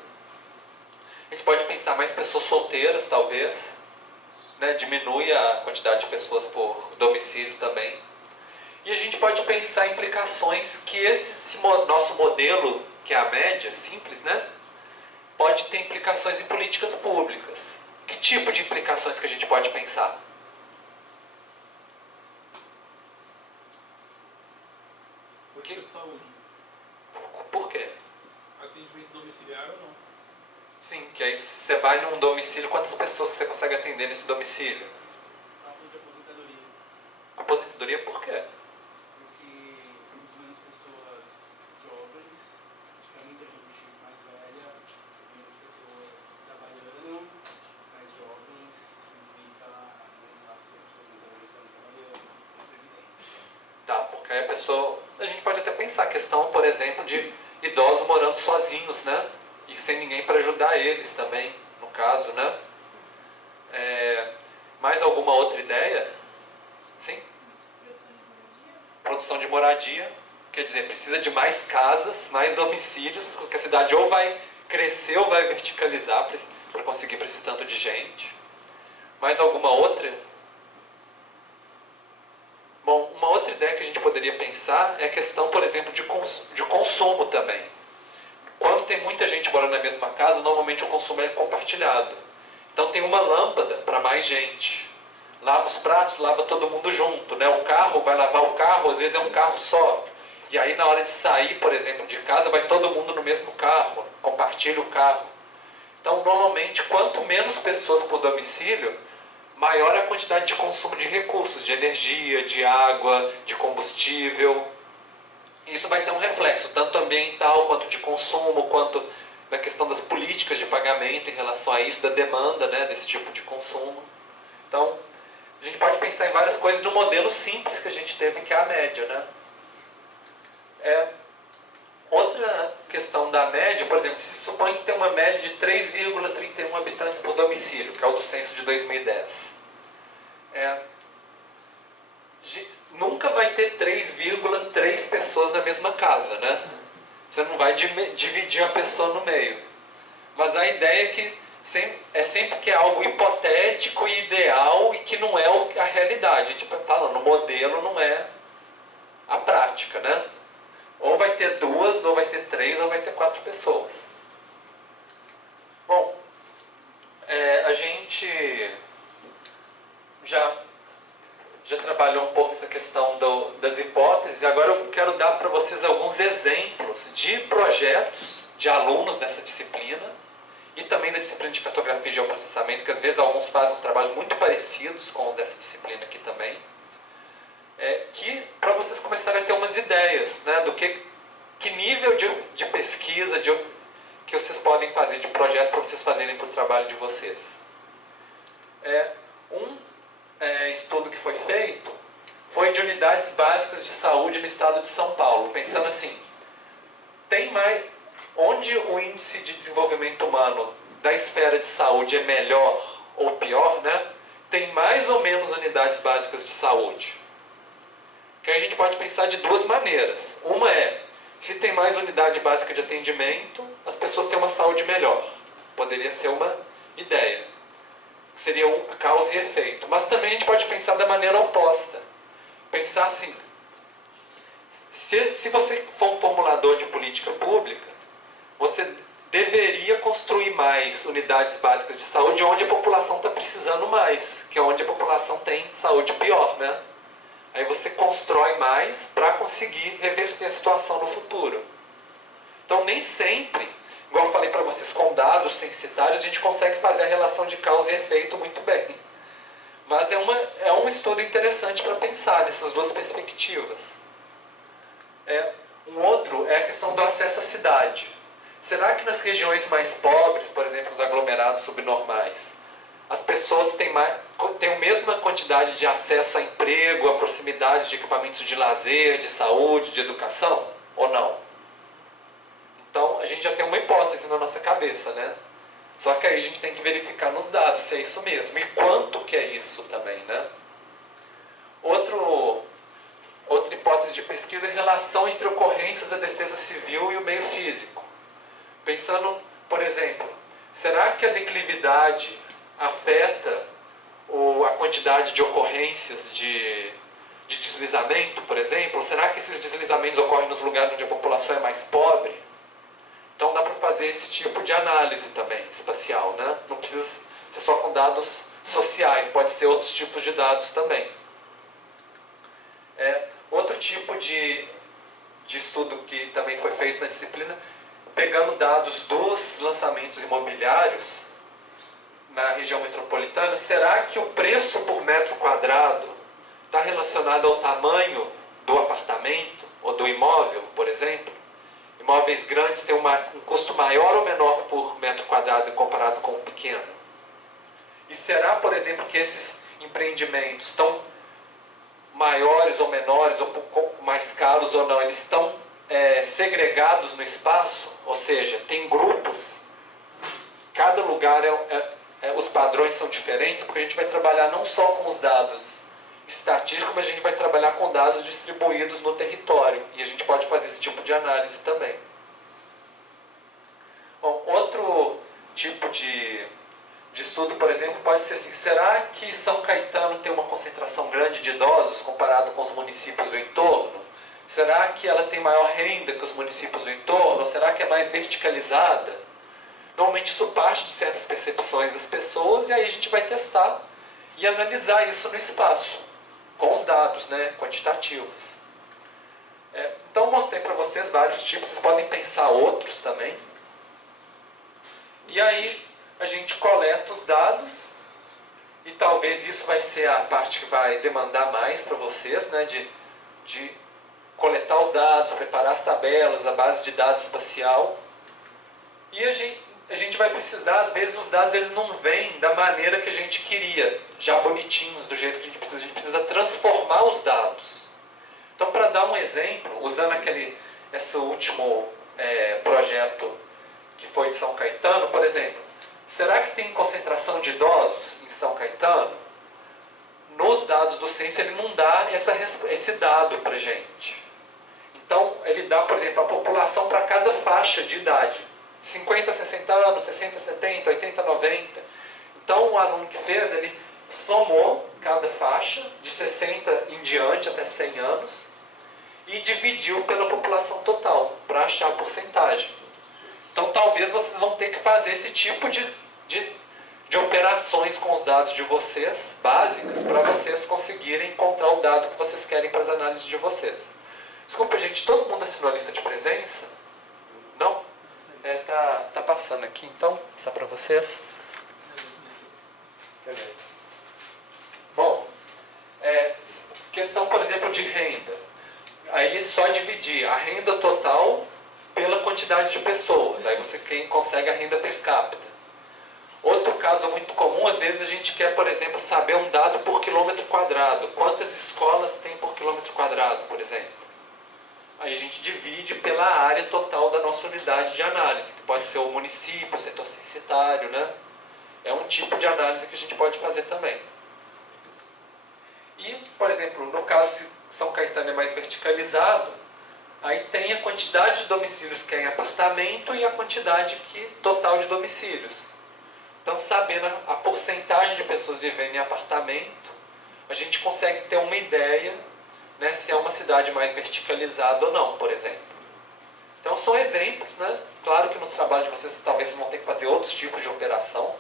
A gente pode pensar mais pessoas solteiras, talvez, né? Diminui a quantidade de pessoas por domicílio também. E a gente pode pensar em implicações que esse nosso modelo, que é a média simples, né? Pode ter implicações em políticas públicas. Que tipo de implicações que a gente pode pensar? Política de saúde. Por quê? Atendimento domiciliar ou não? Sim, que aí você vai num domicílio, quantas pessoas que você consegue atender nesse domicílio? Falta de aposentadoria. Aposentadoria por quê? Porque temos menos pessoas jovens, fica muita gente mais velha, menos pessoas trabalhando, mais jovens, significa menos gasto para as pessoas mais velhas estarem trabalhando, na previdência. Tá, porque aí a pessoa... A gente pode até pensar a questão, por exemplo, de idosos morando sozinhos, né? E sem ninguém para ajudar eles também, no caso, né? Mais alguma outra ideia? Sim? Produção de moradia. Quer dizer, precisa de mais casas, mais domicílios, porque a cidade ou vai crescer ou vai verticalizar para conseguir para esse tanto de gente. Mais alguma outra? Bom, uma outra ideia que a gente poderia pensar é a questão, por exemplo, de consumo também. Quando tem muita gente morando na mesma casa, normalmente o consumo é compartilhado. Então tem uma lâmpada para mais gente. Lava os pratos, lava todo mundo junto, né? O carro, vai lavar o carro, às vezes é um carro só. E aí na hora de sair, por exemplo, de casa, vai todo mundo no mesmo carro, compartilha o carro. Então normalmente, quanto menos pessoas por domicílio, maior é a quantidade de consumo de recursos, de energia, de água, de combustível. Isso vai ter um reflexo, tanto ambiental, quanto de consumo, quanto na questão das políticas de pagamento em relação a isso, da demanda, né, desse tipo de consumo. Então, a gente pode pensar em várias coisas no modelo simples que a gente teve, que é a média, né? Outra questão da média, por exemplo, se supõe que tem uma média de 3,31 habitantes por domicílio, que é o do censo de 2010. Nunca vai ter 3,3 pessoas na mesma casa, né? Você não vai dividir a pessoa no meio. Mas a ideia é que sempre que é algo hipotético e ideal e que não é a realidade. A gente fala, no modelo não é a prática, né? Ou vai ter 2, ou vai ter 3, ou vai ter 4 pessoas. Bom, a gente já trabalhou um pouco essa questão das hipóteses, e agora eu quero dar para vocês alguns exemplos de projetos de alunos dessa disciplina e também da disciplina de cartografia e geoprocessamento, que às vezes alguns fazem uns trabalhos muito parecidos com os dessa disciplina aqui também, que para vocês começarem a ter umas ideias, né, do que que nível de pesquisa que vocês podem fazer de projeto para vocês fazerem para o trabalho de vocês. Um estudo que foi feito foi de unidades básicas de saúde no estado de São Paulo, pensando assim, onde o índice de desenvolvimento humano da esfera de saúde é melhor ou pior, né? Tem mais ou menos unidades básicas de saúde. Que a gente pode pensar de duas maneiras. Uma é, se tem mais unidade básica de atendimento, as pessoas têm uma saúde melhor. Poderia ser uma ideia. Seria causa e efeito. Mas também a gente pode pensar da maneira oposta. Pensar assim, se você for um formulador de política pública, você deveria construir mais unidades básicas de saúde onde a população está precisando mais, que é onde a população tem saúde pior, né? Aí você constrói mais para conseguir reverter a situação no futuro. Então nem sempre, igual eu falei para vocês, com dados censitários, a gente consegue fazer a relação de causa e efeito muito bem. Mas é um estudo interessante para pensar nessas duas perspectivas. Um outro é a questão do acesso à cidade. Será que nas regiões mais pobres, por exemplo, os aglomerados subnormais, as pessoas têm a mesma quantidade de acesso a emprego, a proximidade de equipamentos de lazer, de saúde, de educação? Ou não? Então, a gente já tem uma hipótese na nossa cabeça, né? Só que aí a gente tem que verificar nos dados se é isso mesmo. E quanto que é isso também, né? Outra hipótese de pesquisa é a relação entre ocorrências da defesa civil e o meio físico. Pensando, por exemplo, será que a declividade afeta a quantidade de ocorrências de deslizamento, por exemplo? Será que esses deslizamentos ocorrem nos lugares onde a população é mais pobre? Então dá para fazer esse tipo de análise também, espacial, né? Não precisa ser só com dados sociais, pode ser outros tipos de dados também. Outro tipo de estudo que também foi feito na disciplina, pegando dados dos lançamentos imobiliários na região metropolitana, será que o preço por metro quadrado está relacionado ao tamanho do apartamento ou do imóvel, por exemplo? Imóveis grandes têm um custo maior ou menor por metro quadrado comparado com o pequeno? E será, por exemplo, que esses empreendimentos estão maiores ou menores, ou mais caros ou não, eles estão segregados no espaço? Ou seja, tem grupos, cada lugar os padrões são diferentes, porque a gente vai trabalhar não só com os dados estatísticos, mas a gente vai trabalhar com dados distribuídos no território, e a gente pode fazer esse tipo de análise também. Bom, outro tipo de estudo, por exemplo, pode ser assim, será que São Caetano tem uma concentração grande de idosos comparado com os municípios do entorno? Será que ela tem maior renda que os municípios do entorno? Ou será que é mais verticalizada? Normalmente isso parte de certas percepções das pessoas, e aí a gente vai testar e analisar isso no espaço, com os dados, né, quantitativos. Então mostrei para vocês vários tipos, vocês podem pensar outros também. E aí a gente coleta os dados, e talvez isso vai ser a parte que vai demandar mais para vocês, né, de coletar os dados, preparar as tabelas, a base de dados espacial. E a gente vai precisar, às vezes os dados eles não vêm da maneira que a gente queria, já bonitinhos, do jeito que a gente precisa transformar os dados. Então, para dar um exemplo, usando esse último projeto que foi de São Caetano, por exemplo, será que tem concentração de idosos em São Caetano? Nos dados do censo ele não dá esse dado para a gente. Então, ele dá, por exemplo, a população para cada faixa de idade. 50 a 60 anos, 60 a 70, 80 a 90. Então, o aluno que fez, ele somou cada faixa, de 60 em diante até 100 anos, e dividiu pela população total, para achar a porcentagem. Então, talvez vocês vão ter que fazer esse tipo de operações com os dados de vocês, básicas, para vocês conseguirem encontrar o dado que vocês querem para as análises de vocês. Desculpa, gente, todo mundo assinou a lista de presença? Não? Tá passando aqui, então, só para vocês. Beleza. Bom, questão, por exemplo, de renda. Aí é só dividir a renda total quantidade de pessoas. Aí você consegue a renda per capita. Outro caso muito comum, às vezes a gente quer, por exemplo, saber um dado por quilômetro quadrado. Quantas escolas tem por quilômetro quadrado, por exemplo? Aí a gente divide pela área total da nossa unidade de análise, que pode ser o município, o setor censitário, né? É um tipo de análise que a gente pode fazer também. E, por exemplo, no caso se São Caetano é mais verticalizado, aí tem a quantidade de domicílios que é em apartamento e a quantidade total de domicílios. Então, sabendo a porcentagem de pessoas vivendo em apartamento, a gente consegue ter uma ideia, né, se é uma cidade mais verticalizada ou não, por exemplo. Então, são exemplos, né? Claro que no trabalho de vocês, talvez vocês vão ter que fazer outros tipos de operação,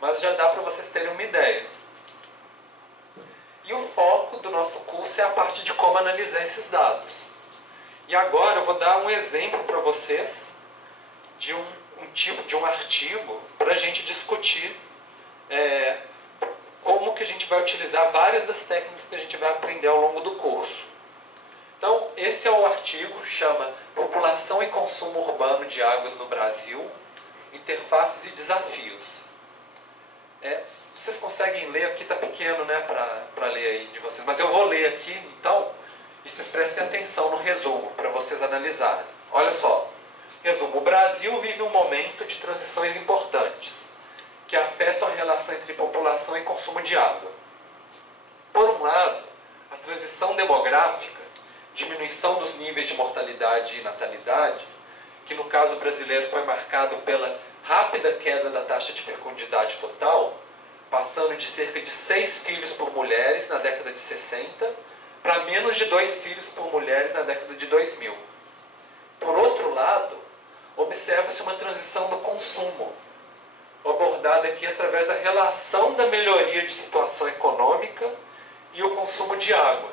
mas já dá para vocês terem uma ideia. E o foco do nosso curso é a parte de como analisar esses dados. E agora eu vou dar um exemplo para vocês de um artigo para a gente discutir como que a gente vai utilizar várias das técnicas que a gente vai aprender ao longo do curso. Então, esse é o artigo, chama População e Consumo Urbano de Águas no Brasil, Interfaces e Desafios. Vocês conseguem ler? Aqui está pequeno, né, para ler aí de vocês, mas eu vou ler aqui, então, e vocês prestem atenção no resumo, para vocês analisarem. Olha só, resumo: o Brasil vive um momento de transições importantes, que afetam a relação entre população e consumo de água. Por um lado, a transição demográfica, diminuição dos níveis de mortalidade e natalidade, que no caso brasileiro foi marcado pela rápida queda da taxa de fecundidade total, passando de cerca de 6 filhos por mulheres na década de 60 para menos de 2 filhos por mulheres na década de 2000. Por outro lado, observa-se uma transição do consumo, abordada aqui através da relação da melhoria de situação econômica e o consumo de água,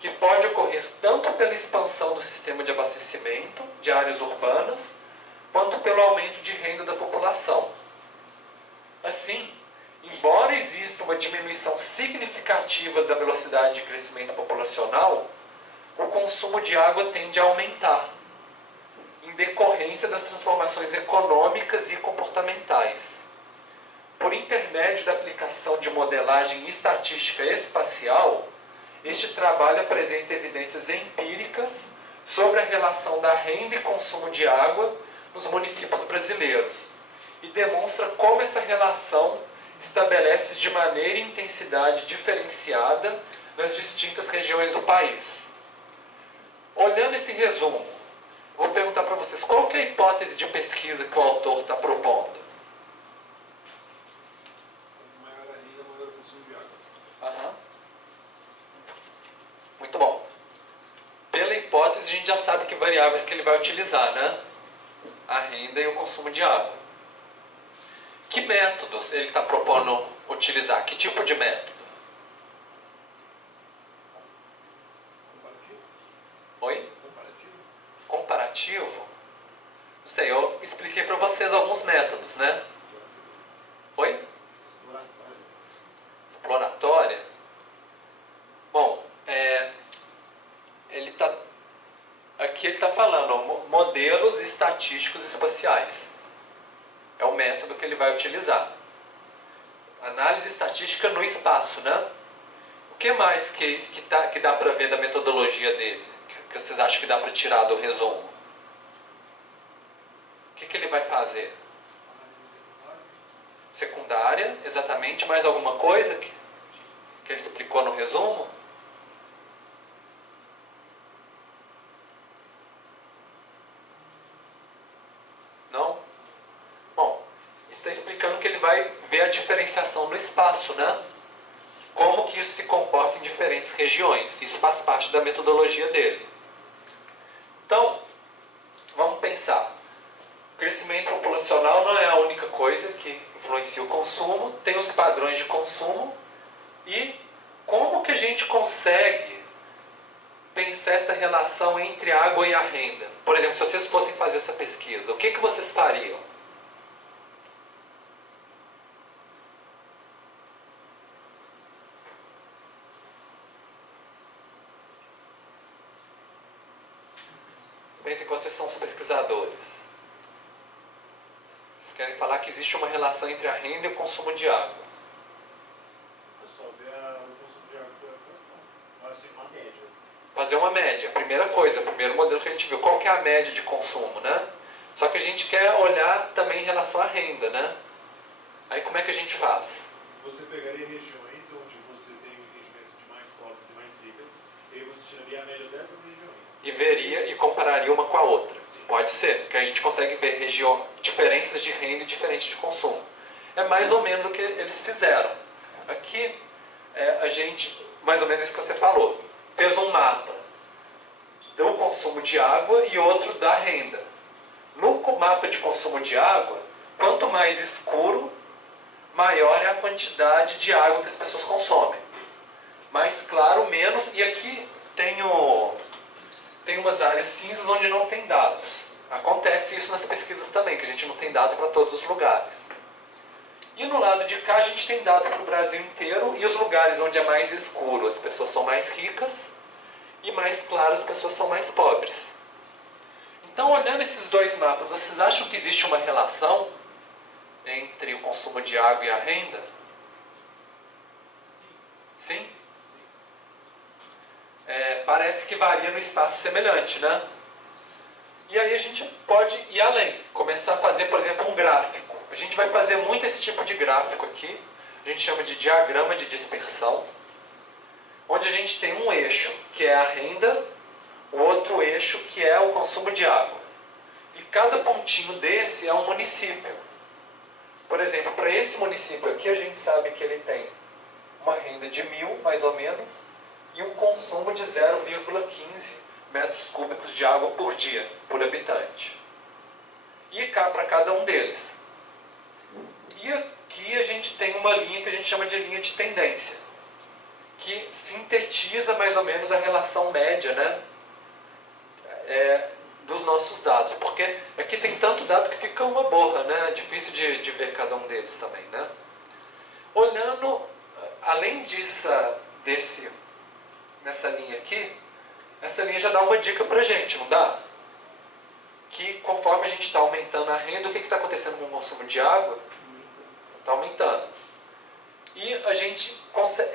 que pode ocorrer tanto pela expansão do sistema de abastecimento de áreas urbanas, quanto pelo aumento de renda da população. Assim, embora exista uma diminuição significativa da velocidade de crescimento populacional, o consumo de água tende a aumentar, em decorrência das transformações econômicas e comportamentais. Por intermédio da aplicação de modelagem estatística espacial, este trabalho apresenta evidências empíricas sobre a relação da renda e consumo de água nos municípios brasileiros e demonstra como essa relação estabelece de maneira e intensidade diferenciada nas distintas regiões do país. Olhando esse resumo, vou perguntar para vocês, qual que é a hipótese de pesquisa que o autor está propondo? Maior a renda, maior o consumo de água. Aham. Muito bom. Pela hipótese, a gente já sabe que variáveis que ele vai utilizar, né? A renda e o consumo de água. Que métodos ele está propondo utilizar? Que tipo de método? Comparativo? Oi? Comparativo? Comparativo? Não sei, eu expliquei para vocês alguns métodos, né? Oi? Exploratória? Bom, aqui ele está falando modelos estatísticos espaciais. É o método que ele vai utilizar. Análise estatística no espaço, né? O que mais que dá para ver da metodologia dele? Que vocês acham que dá para tirar do resumo? O que ele vai fazer? Análise secundária. Secundária, exatamente. Mais alguma coisa que ele explicou no resumo? Não? Bom, isso está explicando que ele vai ver a diferenciação no espaço, né? Como que isso se comporta em diferentes regiões. Isso faz parte da metodologia dele. Então, vamos pensar. O crescimento populacional não é a única coisa que influencia o consumo. Tem os padrões de consumo. E como que a gente consegue pensar essa relação entre a água e a renda? Por exemplo, se vocês fossem fazer essa pesquisa, o que vocês fariam? Pensem que vocês são os pesquisadores. Vocês querem falar que existe uma relação entre a renda e o consumo de água. É só ver o consumo de água por habitação. Assim, uma média. Fazer uma média. Primeira coisa, primeiro modelo que a gente viu. Qual que é a média de consumo, né? Só que a gente quer olhar também em relação à renda, né? Aí como é que a gente faz? Você pegaria regiões onde você tem um entendimento de mais pobres e mais ricas, e aí você tiraria a média dessas regiões. E veria e compararia uma com a outra. Sim. Pode ser, que a gente consegue ver diferenças de renda e diferenças de consumo. É mais ou menos o que eles fizeram. Aqui, a gente, mais ou menos isso que você falou, fez um mapa do consumo de água e outro da renda. No mapa de consumo de água, quanto mais escuro, maior é a quantidade de água que as pessoas consomem. Mais claro, menos. E aqui tem umas áreas cinzas onde não tem dados. Acontece isso nas pesquisas também, que a gente não tem dado para todos os lugares. E no lado de cá a gente tem dado para o Brasil inteiro, e os lugares onde é mais escuro as pessoas são mais ricas, e mais claro as pessoas são mais pobres. Então, olhando esses dois mapas, vocês acham que existe uma relação entre o consumo de água e a renda? Sim? Parece que varia no espaço semelhante, né? E aí a gente pode ir além, começar a fazer, por exemplo, um gráfico. A gente vai fazer muito esse tipo de gráfico aqui, a gente chama de diagrama de dispersão, onde a gente tem um eixo que é a renda, o outro eixo que é o consumo de água. E cada pontinho desse é um município. Por exemplo, para esse município aqui, a gente sabe que ele tem uma renda de 1.000, mais ou menos, e um consumo de 0,15 metros cúbicos de água por dia, por habitante. E cá para cada um deles. E aqui a gente tem uma linha que a gente chama de linha de tendência, que sintetiza mais ou menos a relação média, né, dos nossos dados. Porque aqui tem tanto dado que fica uma borra, né? É difícil de ver cada um deles também, né? Olhando, além nessa linha aqui, essa linha já dá uma dica pra gente, não dá? Que conforme a gente está aumentando a renda, o que está acontecendo com o consumo de água? Está aumentando. E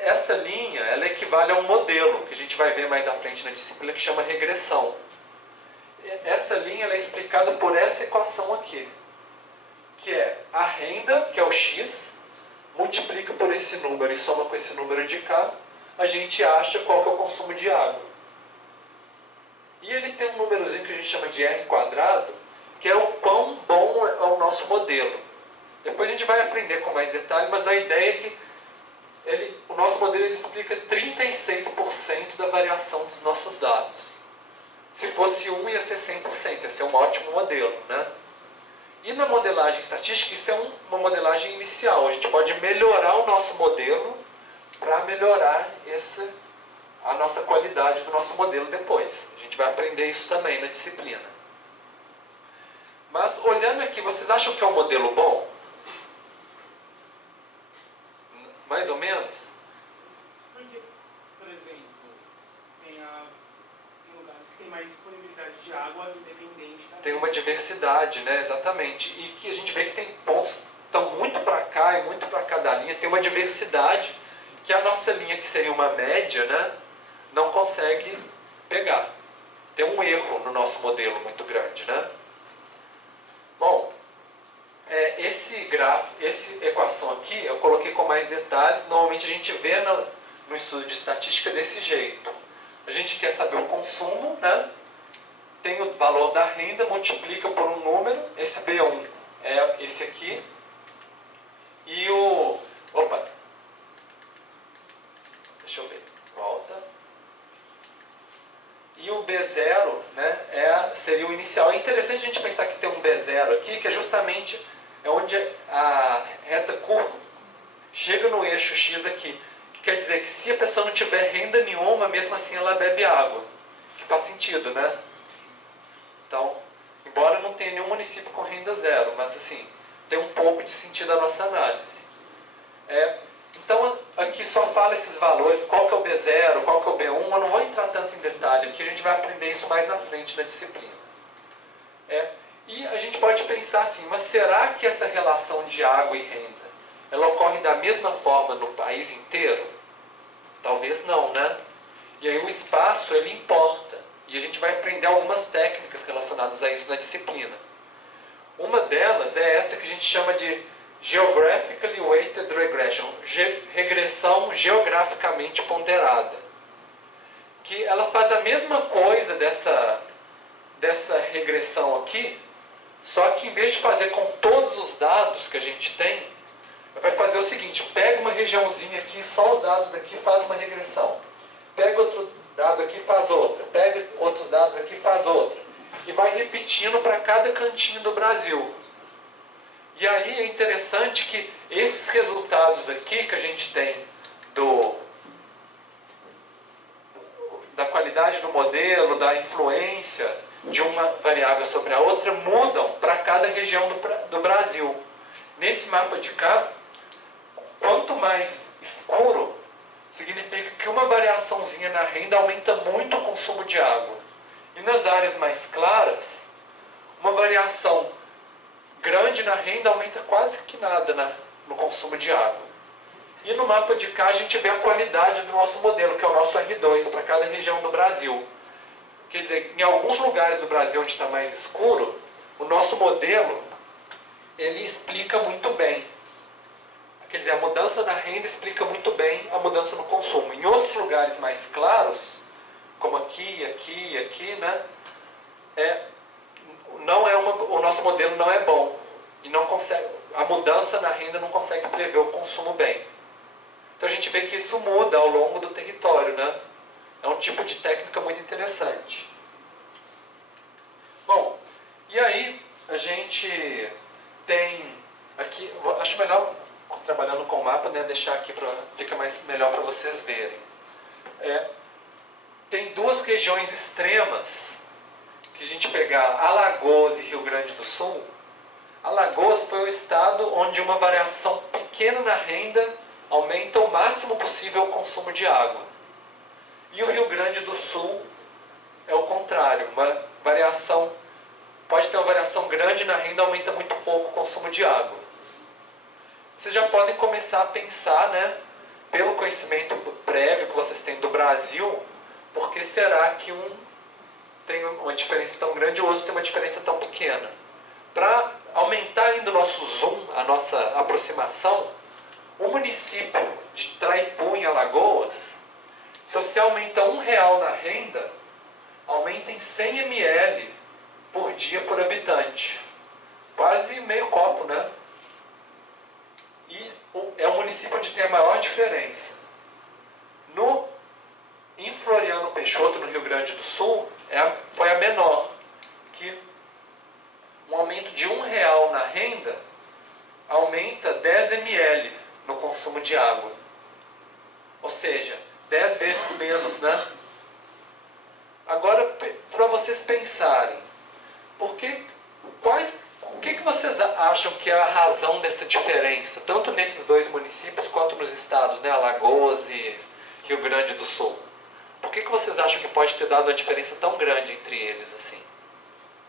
essa linha, ela equivale a um modelo, que a gente vai ver mais à frente na disciplina, que chama regressão. Essa linha ela é explicada por essa equação aqui, que é a renda, que é o x, multiplica por esse número e soma com esse número de cá, a gente acha qual que é o consumo de água. E ele tem um númerozinho que a gente chama de R², que é o quão bom é o nosso modelo. Depois a gente vai aprender com mais detalhe, mas a ideia é que o nosso modelo ele explica 36% da variação dos nossos dados. Se fosse 1, ia ser 100%, ia ser um ótimo modelo, né? E na modelagem estatística, isso é uma modelagem inicial. A gente pode melhorar o nosso modelo para melhorar a nossa qualidade do nosso modelo depois. A gente vai aprender isso também na disciplina. Mas, olhando aqui, vocês acham que é um modelo bom? Mais ou menos? Porque, por exemplo, tem lugares que tem mais disponibilidade de água independente da... Tem uma diversidade, né? Exatamente. E que a gente vê que tem pontos que estão muito para cá e muito para cá da linha. Tem uma diversidade que a nossa linha, que seria uma média, né, não consegue pegar. Tem um erro no nosso modelo muito grande, né? Bom, essa equação aqui eu coloquei com mais detalhes. Normalmente a gente vê no estudo de estatística desse jeito. A gente quer saber o consumo, né? Tem o valor da renda, multiplica por um número. Esse B1 é esse aqui. E o... Opa! Deixa eu ver. Volta. E o B0, né, seria o inicial. É interessante a gente pensar que tem um B0 aqui, que é justamente onde a reta curva chega no eixo X aqui. Que quer dizer que se a pessoa não tiver renda nenhuma, mesmo assim ela bebe água. Que faz sentido, né? Então, embora não tenha nenhum município com renda zero, mas assim, tem um pouco de sentido a nossa análise. Então, aqui só fala esses valores, qual que é o B0, qual que é o B1, eu não vou entrar tanto em detalhe aqui, a gente vai aprender isso mais na frente na disciplina. E a gente pode pensar assim, mas será que essa relação de água e renda, ela ocorre da mesma forma no país inteiro? Talvez não, né? E aí o espaço, ele importa. E a gente vai aprender algumas técnicas relacionadas a isso na disciplina. Uma delas é essa que a gente chama de Geographically Weighted Regression, regressão geograficamente ponderada. Que ela faz a mesma coisa dessa regressão aqui, só que em vez de fazer com todos os dados que a gente tem, vai fazer o seguinte: pega uma regiãozinha aqui, só os dados daqui, faz uma regressão. Pega outro dado aqui, faz outra. Pega outros dados aqui, faz outra. E vai repetindo para cada cantinho do Brasil. E aí é interessante que esses resultados aqui que a gente tem da qualidade do modelo, da influência de uma variável sobre a outra, mudam para cada região do Brasil. Nesse mapa de cá, quanto mais escuro, significa que uma variaçãozinha na renda aumenta muito o consumo de água. E nas áreas mais claras, uma variação grande na renda aumenta quase que nada no consumo de água. E no mapa de cá a gente vê a qualidade do nosso modelo, que é o nosso R2, para cada região do Brasil. Quer dizer, em alguns lugares do Brasil onde está mais escuro, o nosso modelo, ele explica muito bem. Quer dizer, a mudança na renda explica muito bem a mudança no consumo. Em outros lugares mais claros, como aqui, né, o nosso modelo não é bom. E não consegue, a mudança na renda não consegue prever o consumo bem. Então a gente vê que isso muda ao longo do território, né? É um tipo de técnica muito interessante. Bom, e aí a gente tem aqui, acho melhor trabalhando com o mapa, né, deixar aqui fica melhor para vocês verem. Tem duas regiões extremas que a gente pegar Alagoas e Rio Grande do Sul. Alagoas foi o estado onde uma variação pequena na renda aumenta o máximo possível o consumo de água. E o Rio Grande do Sul é o contrário. Pode ter uma variação grande na renda, aumenta muito pouco o consumo de água. Vocês já podem começar a pensar, né, pelo conhecimento prévio que vocês têm do Brasil, por que será que um tem uma diferença tão grande e o outro tem uma diferença tão pequena? Para aumentar ainda o nosso zoom, a nossa aproximação, o município de Traipu, em Alagoas, se você aumenta R$1 na renda, aumenta em 100 ml por dia por habitante. Quase meio copo, né? E é o município onde tem a maior diferença. Em Floriano Peixoto, no Rio Grande do Sul, foi a menor, que um aumento de R$1 na renda aumenta 10 ml no consumo de água. Ou seja, 10 vezes menos, né? Agora, para vocês pensarem, o que vocês acham que é a razão dessa diferença, tanto nesses dois municípios quanto nos estados, né, Alagoas e Rio Grande do Sul? Por que vocês acham que pode ter dado uma diferença tão grande entre eles assim?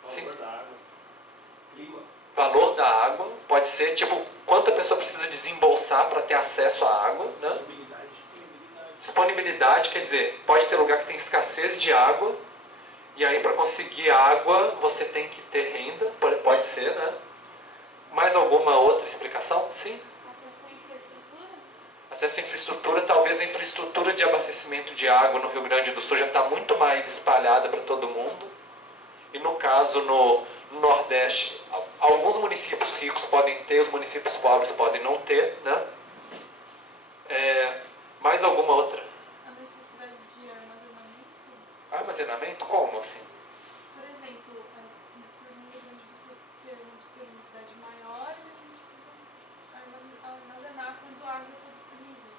Valor da água. Clima. Valor da água, pode ser tipo quanto a pessoa precisa desembolsar para ter acesso à água, né? Disponibilidade, quer dizer, pode ter lugar que tem escassez de água, e aí para conseguir água você tem que ter renda, pode ser, né? Mais alguma outra explicação? Sim? Acesso à infraestrutura? Acesso à infraestrutura, talvez a infraestrutura de abastecimento de água no Rio Grande do Sul já está muito mais espalhada para todo mundo. E no caso, no Nordeste, alguns municípios ricos podem ter, os municípios pobres podem não ter, né? Mais alguma outra? A necessidade de armazenamento? Armazenamento? Como assim? Por exemplo, por no Rio Grande do Sul ter uma disponibilidade maior, eles não precisam armazenar quando a água está disponível.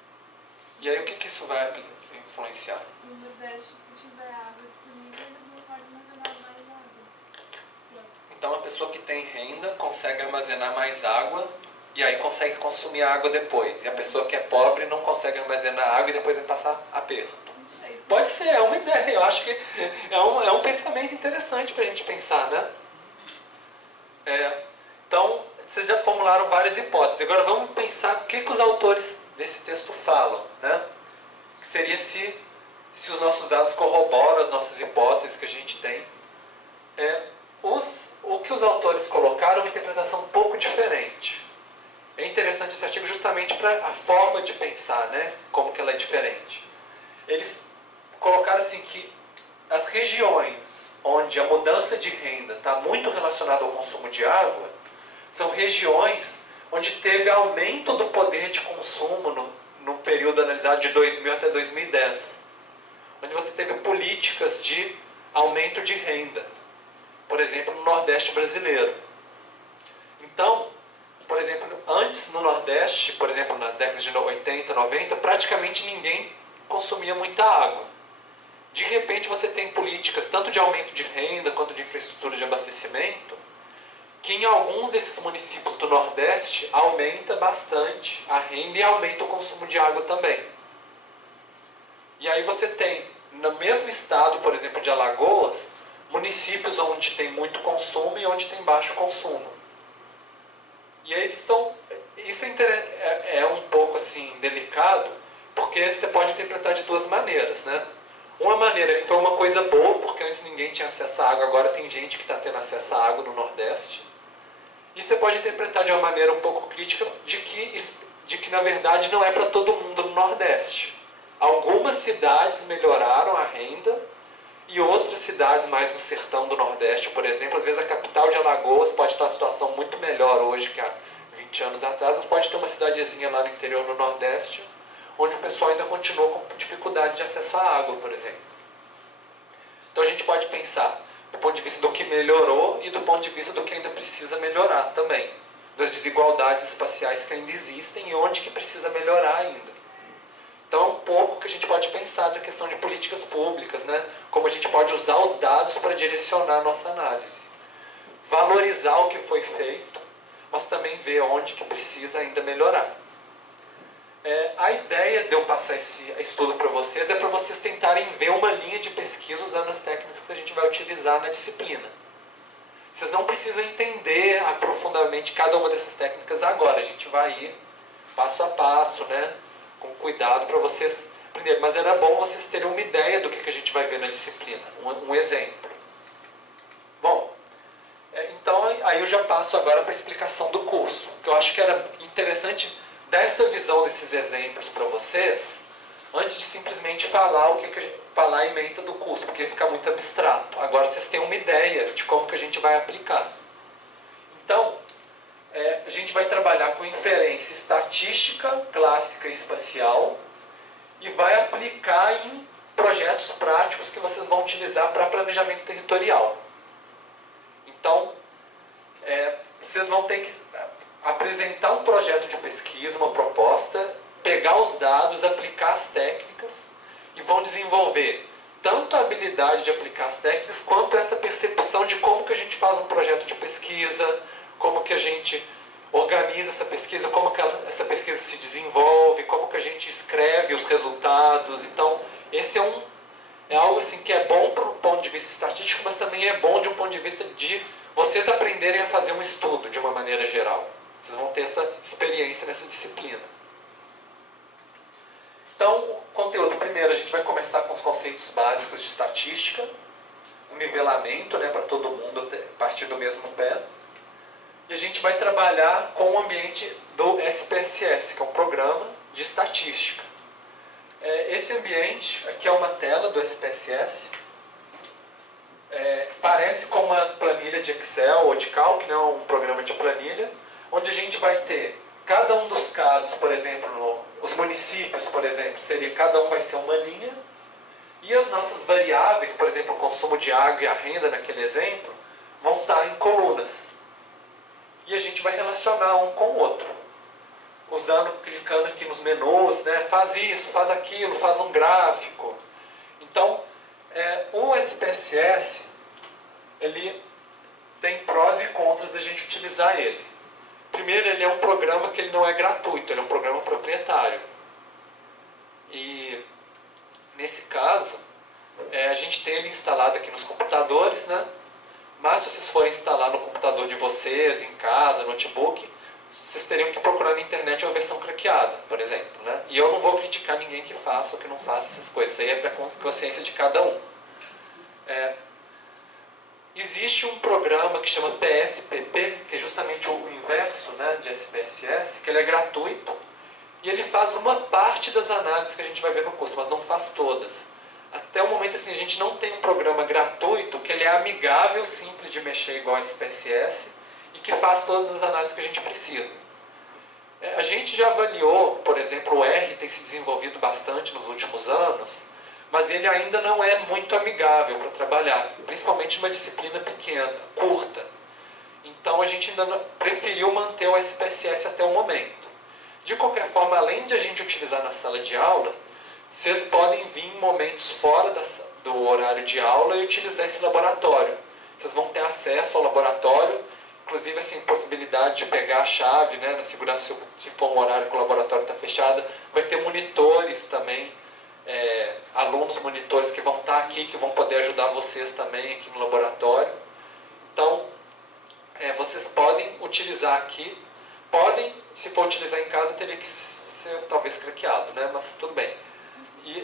E aí o que isso vai influenciar? No Nordeste, se tiver água disponível, eles não podem armazenar mais água. Então a pessoa que tem renda consegue armazenar mais água e aí consegue consumir a água depois. E a pessoa que é pobre não consegue armazenar água e depois vai passar aperto. Não sei. Pode ser, é uma ideia. Eu acho que é um pensamento interessante para a gente pensar, né? Então, vocês já formularam várias hipóteses. Agora vamos pensar o que os autores desse texto falam, né? Que seria se os nossos dados corroboram as nossas hipóteses que a gente tem. O que os autores colocaram é uma interpretação um pouco diferente. É interessante esse artigo justamente para a forma de pensar, né? Como que ela é diferente. Eles colocaram assim que as regiões onde a mudança de renda está muito relacionada ao consumo de água são regiões onde teve aumento do poder de consumo no período analisado de 2000 até 2010. Onde você teve políticas de aumento de renda. Por exemplo, no Nordeste brasileiro. Então, por exemplo, antes no Nordeste, por exemplo, nas décadas de 80, 90, praticamente ninguém consumia muita água. De repente você tem políticas tanto de aumento de renda quanto de infraestrutura de abastecimento, que em alguns desses municípios do Nordeste aumenta bastante a renda e aumenta o consumo de água também. E aí você tem, no mesmo estado, por exemplo, de Alagoas, municípios onde tem muito consumo e onde tem baixo consumo. E aí eles estão... Isso é um pouco assim delicado, porque você pode interpretar de duas maneiras, né? Uma maneira é que foi uma coisa boa, porque antes ninguém tinha acesso à água, agora tem gente que está tendo acesso à água no Nordeste. E você pode interpretar de uma maneira um pouco crítica de que na verdade não é para todo mundo no Nordeste. Algumas cidades melhoraram a renda e outras cidades mais no sertão do Nordeste, por exemplo, às vezes a capital de Alagoas pode estar em uma situação muito melhor hoje que há 20 anos atrás, mas pode ter uma cidadezinha lá no interior do Nordeste, onde o pessoal ainda continua com dificuldade de acesso à água, por exemplo. Então a gente pode pensar do ponto de vista do que melhorou e do ponto de vista do que ainda precisa melhorar também. Das desigualdades espaciais que ainda existem e onde que precisa melhorar ainda. Então é um pouco que a gente pode pensar na questão de políticas públicas, né? Como a gente pode usar os dados para direcionar a nossa análise. Valorizar o que foi feito, mas também ver onde que precisa ainda melhorar. A ideia de eu passar esse estudo para vocês é para vocês tentarem ver uma linha de pesquisa usando as técnicas que a gente vai utilizar na disciplina. Vocês não precisam entender aprofundadamente cada uma dessas técnicas agora. A gente vai ir passo a passo, né? Com cuidado para vocês aprenderem. Mas era bom vocês terem uma ideia do que a gente vai ver na disciplina. Um exemplo. Bom, então aí eu já passo agora para a explicação do curso. Que eu acho que era interessante dar essa visão desses exemplos para vocês, antes de simplesmente falar falar a ementa do curso, porque fica muito abstrato. Agora vocês têm uma ideia de como que a gente vai aplicar. Então, a gente vai trabalhar com inferência estatística, clássica e espacial, e vai aplicar em projetos práticos que vocês vão utilizar para planejamento territorial. Então, vocês vão ter que apresentar um projeto de pesquisa, uma proposta, pegar os dados, aplicar as técnicas e vão desenvolver tanto a habilidade de aplicar as técnicas quanto essa percepção de como que a gente faz um projeto de pesquisa, como que a gente organiza essa pesquisa, como que essa pesquisa se desenvolve, como que a gente escreve os resultados. Então, esse é algo assim que é bom para o ponto de vista estatístico, mas também é bom de um ponto de vista de vocês aprenderem a fazer um estudo de uma maneira geral. Vocês vão ter essa experiência nessa disciplina. Então, o conteúdo, primeiro a gente vai começar com os conceitos básicos de estatística, um nivelamento, né, para todo mundo partir do mesmo pé. E a gente vai trabalhar com o ambiente do SPSS, que é um programa de estatística. Esse ambiente, aqui é uma tela do SPSS. Parece com uma planilha de Excel ou de Calc, né, um programa de planilha, onde a gente vai ter cada um dos casos, por exemplo, os municípios, por exemplo, cada um vai ser uma linha, e as nossas variáveis, por exemplo, o consumo de água e a renda naquele exemplo, vão estar em colunas. E a gente vai relacionar um com o outro, clicando aqui nos menus, né, faz isso, faz aquilo, faz um gráfico. Então, o SPSS, ele tem prós e contras da gente utilizar ele. Primeiro, ele é um programa que ele não é gratuito, ele é um programa proprietário. E, nesse caso, a gente tem ele instalado aqui nos computadores, né? Mas se vocês forem instalar no computador de vocês, em casa, notebook, vocês teriam que procurar na internet uma versão craqueada, por exemplo, né? E eu não vou criticar ninguém que faça ou que não faça essas coisas. Isso aí é para a consciência de cada um. Existe um programa que chama PSPP, que é justamente o inverso, né, de SPSS, que ele é gratuito e ele faz uma parte das análises que a gente vai ver no curso, mas não faz todas. Até o momento assim, a gente não tem um programa gratuito que ele é amigável, simples de mexer igual a SPSS e que faz todas as análises que a gente precisa. A gente já avaliou, por exemplo, o R tem se desenvolvido bastante nos últimos anos, mas ele ainda não é muito amigável para trabalhar, principalmente numa disciplina pequena, curta. Então a gente ainda preferiu manter o SPSS até o momento. De qualquer forma, além de a gente utilizar na sala de aula, vocês podem vir em momentos fora do horário de aula e utilizar esse laboratório. Vocês vão ter acesso ao laboratório, inclusive assim, possibilidade de pegar a chave, né, na segurança, se for um horário que o laboratório está fechado, vai ter monitores também, alunos monitores que vão estar aqui, que vão poder ajudar vocês também aqui no laboratório. Então, vocês podem utilizar aqui, se for utilizar em casa, teria que ser talvez craqueado, né? Mas tudo bem.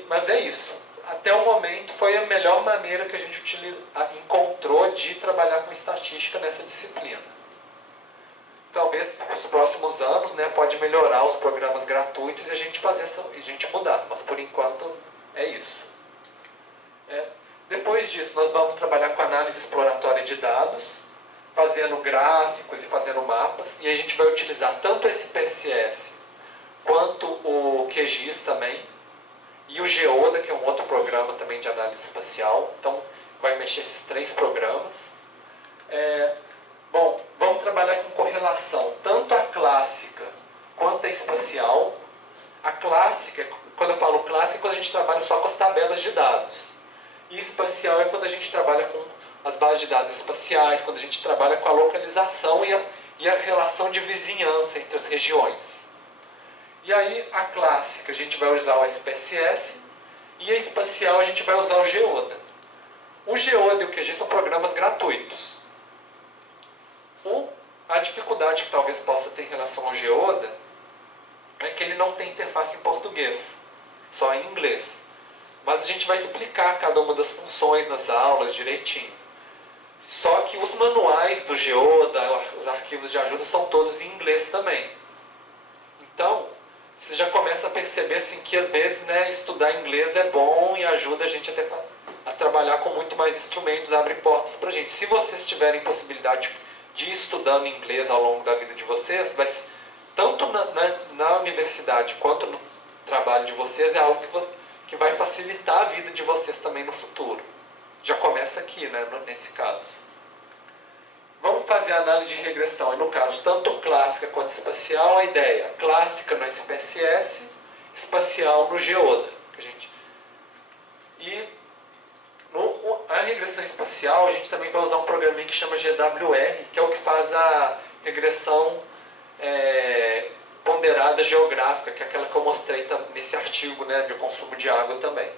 Mas é isso. Até o momento foi a melhor maneira que a gente encontrou de trabalhar com estatística nessa disciplina. Talvez nos próximos anos, né, pode melhorar os programas gratuitos e a gente mudar, mas por enquanto é isso. Depois disso, nós vamos trabalhar com análise exploratória de dados, fazendo gráficos e fazendo mapas, e a gente vai utilizar tanto o SPSS quanto o QGIS também, e o Geoda, que é um outro programa também de análise espacial. Então, vai mexer esses 3 programas. Bom, vamos trabalhar com correlação, tanto a clássica quanto a espacial. A clássica, quando eu falo clássica, é quando a gente trabalha só com as tabelas de dados. E espacial é quando a gente trabalha com as bases de dados espaciais, quando a gente trabalha com a localização e a relação de vizinhança entre as regiões. E aí, a clássica, a gente vai usar o SPSS, e a espacial a gente vai usar o Geoda. O Geoda e o QGIS são programas gratuitos. A dificuldade que talvez possa ter em relação ao Geoda é que ele não tem interface em português, só em inglês. Mas a gente vai explicar cada uma das funções nas aulas direitinho. Só que os manuais do Geoda, os arquivos de ajuda, são todos em inglês também. Então, você já começa a perceber assim, que às vezes, né, estudar inglês é bom e ajuda a gente até a trabalhar com muito mais instrumentos, abre portas para a gente. Se vocês tiverem possibilidade de ir estudando inglês ao longo da vida de vocês, tanto na universidade quanto no trabalho de vocês, é algo que vai facilitar a vida de vocês também no futuro. Já começa aqui, né, nesse caso. Vamos fazer a análise de regressão. E no caso, tanto clássica quanto espacial, a ideia clássica no SPSS, espacial no Geoda. A regressão espacial, a gente também vai usar um programinha que chama GWR, que é o que faz a regressão ponderada geográfica, que é aquela que eu mostrei nesse artigo, né, de consumo de água também.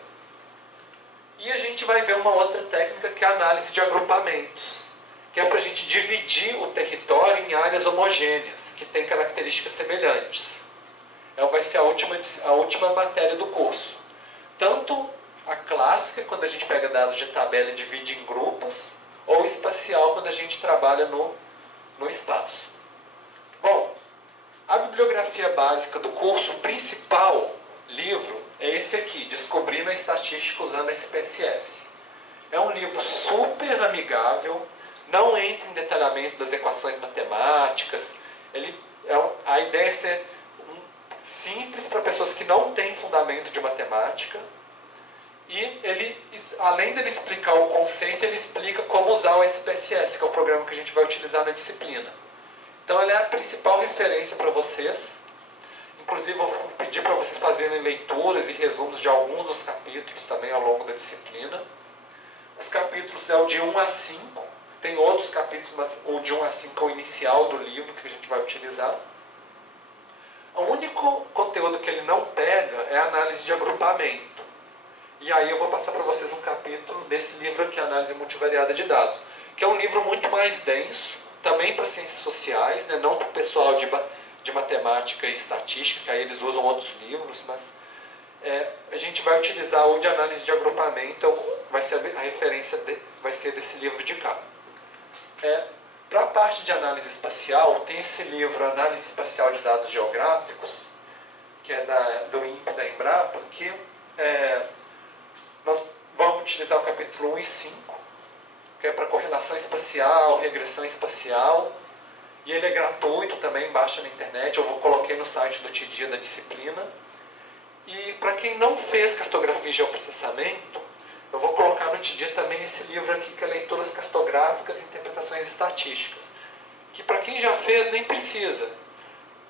E a gente vai ver uma outra técnica que é a análise de agrupamentos, que é para a gente dividir o território em áreas homogêneas, que têm características semelhantes. Vai ser a última matéria do curso. Tanto a clássica, quando a gente pega dados de tabela e divide em grupos, ou espacial, quando a gente trabalha no espaço. Bom, a bibliografia básica do curso, o principal livro, é esse aqui, Descobrindo a Estatística usando a SPSS. É um livro super amigável, não entra em detalhamento das equações matemáticas. A ideia é ser simples para pessoas que não têm fundamento de matemática. E além dele explicar o conceito, ele explica como usar o SPSS, que é o programa que a gente vai utilizar na disciplina. Então, ele é a principal referência para vocês. Inclusive, eu vou pedir para vocês fazerem leituras e resumos de alguns dos capítulos também ao longo da disciplina. Os capítulos é o de 1 a 5. Tem outros capítulos, mas o de 1 a 5 é o inicial do livro que a gente vai utilizar. O único conteúdo que ele não pega é a análise de agrupamento. E aí eu vou passar para vocês um capítulo desse livro aqui, Análise Multivariada de Dados. que é um livro muito mais denso, também para ciências sociais, né? Não para o pessoal de matemática e estatística, aí eles usam outros livros, mas a gente vai utilizar o de análise de agrupamento, então vai ser a referência vai ser desse livro de cá. Para a parte de análise espacial, tem esse livro Análise Espacial de Dados Geográficos, que é do INPE, da Embrapa, que nós vamos utilizar o capítulo 1 e 5, que é para correlação espacial, regressão espacial, e ele é gratuito também, baixa na internet, eu coloquei no site do TDIA da disciplina. E para quem não fez cartografia e geoprocessamento, eu vou colocar no TDIA também esse livro aqui, que é Leituras Cartográficas e Interpretações Estatísticas, que para quem já fez nem precisa,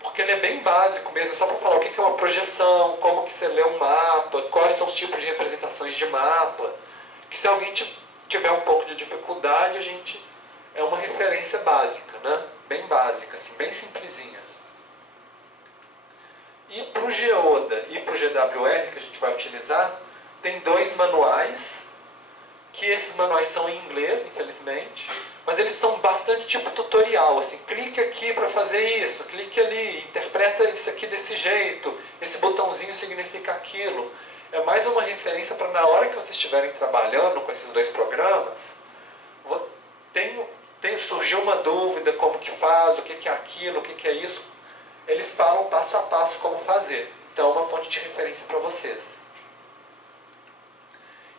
porque ele é bem básico mesmo, só para falar o que é uma projeção, como que você lê um mapa, quais são os tipos de representações de mapa, que se alguém tiver um pouco de dificuldade, é uma referência básica, né? Bem básica, assim, bem simplesinha. E para o Geoda e para o GWR, que a gente vai utilizar, tem 2 manuais, que esses manuais são em inglês, infelizmente, mas eles são bastante tipo tutorial, assim, clique aqui para fazer isso, clique ali, interpreta isso aqui desse jeito, esse botãozinho significa aquilo. É mais uma referência para na hora que vocês estiverem trabalhando com esses 2 programas, surgiu uma dúvida, como que faz, o que é aquilo, o que é isso, eles falam passo a passo como fazer. Então é uma fonte de referência para vocês.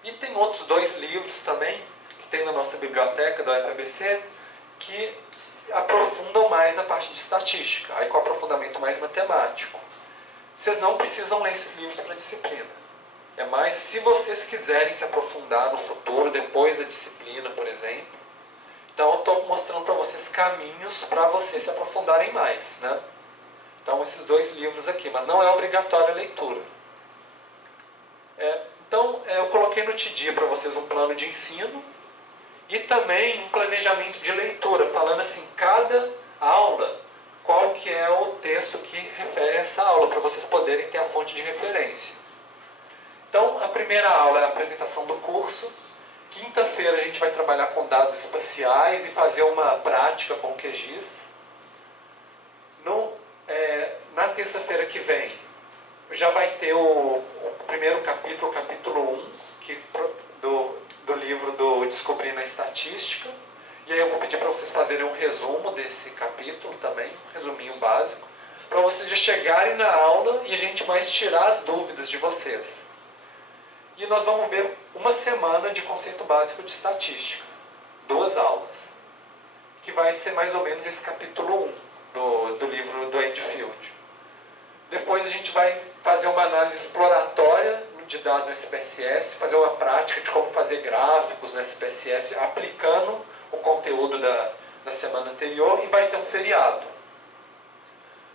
E tem outros 2 livros também, que tem na nossa biblioteca da UFABC, que aprofundam mais na parte de estatística, aí com aprofundamento mais matemático. Vocês não precisam ler esses livros para a disciplina. É mais se vocês quiserem se aprofundar no futuro, depois da disciplina, por exemplo. Então eu estou mostrando para vocês caminhos para vocês se aprofundarem mais, né? Então esses 2 livros aqui, mas não é obrigatória a leitura. Então eu coloquei no TDIA para vocês um plano de ensino e também um planejamento de leitura, falando assim, cada aula, qual que é o texto que refere a essa aula, para vocês poderem ter a fonte de referência. Então a primeira aula é a apresentação do curso. Quinta-feira a gente vai trabalhar com dados espaciais e fazer uma prática com QGIS. Na terça-feira que vem, já vai ter o primeiro capítulo, o capítulo 1, do livro do Descobrindo a Estatística. E aí eu vou pedir para vocês fazerem um resumo desse capítulo também, um resuminho básico, para vocês já chegarem na aula e a gente mais tirar as dúvidas de vocês. E nós vamos ver uma semana de conceito básico de estatística, 2 aulas, que vai ser mais ou menos esse capítulo 1 do livro do Andy Field. Depois a gente vai fazer uma análise exploratória de dados no SPSS, fazer uma prática de como fazer gráficos no SPSS, aplicando o conteúdo da semana anterior, e vai ter um feriado.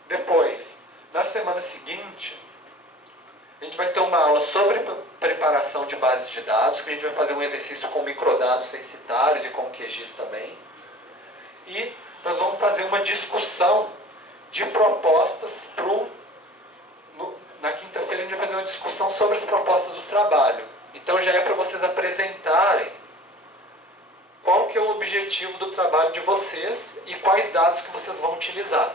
Depois, na semana seguinte, a gente vai ter uma aula sobre preparação de bases de dados, que a gente vai fazer um exercício com microdados censitários e com QGIS também. E nós vamos fazer uma discussão de propostas na quinta-feira a gente vai fazer uma discussão sobre as propostas do trabalho. Então já é para vocês apresentarem qual que é o objetivo do trabalho de vocês e quais dados que vocês vão utilizar.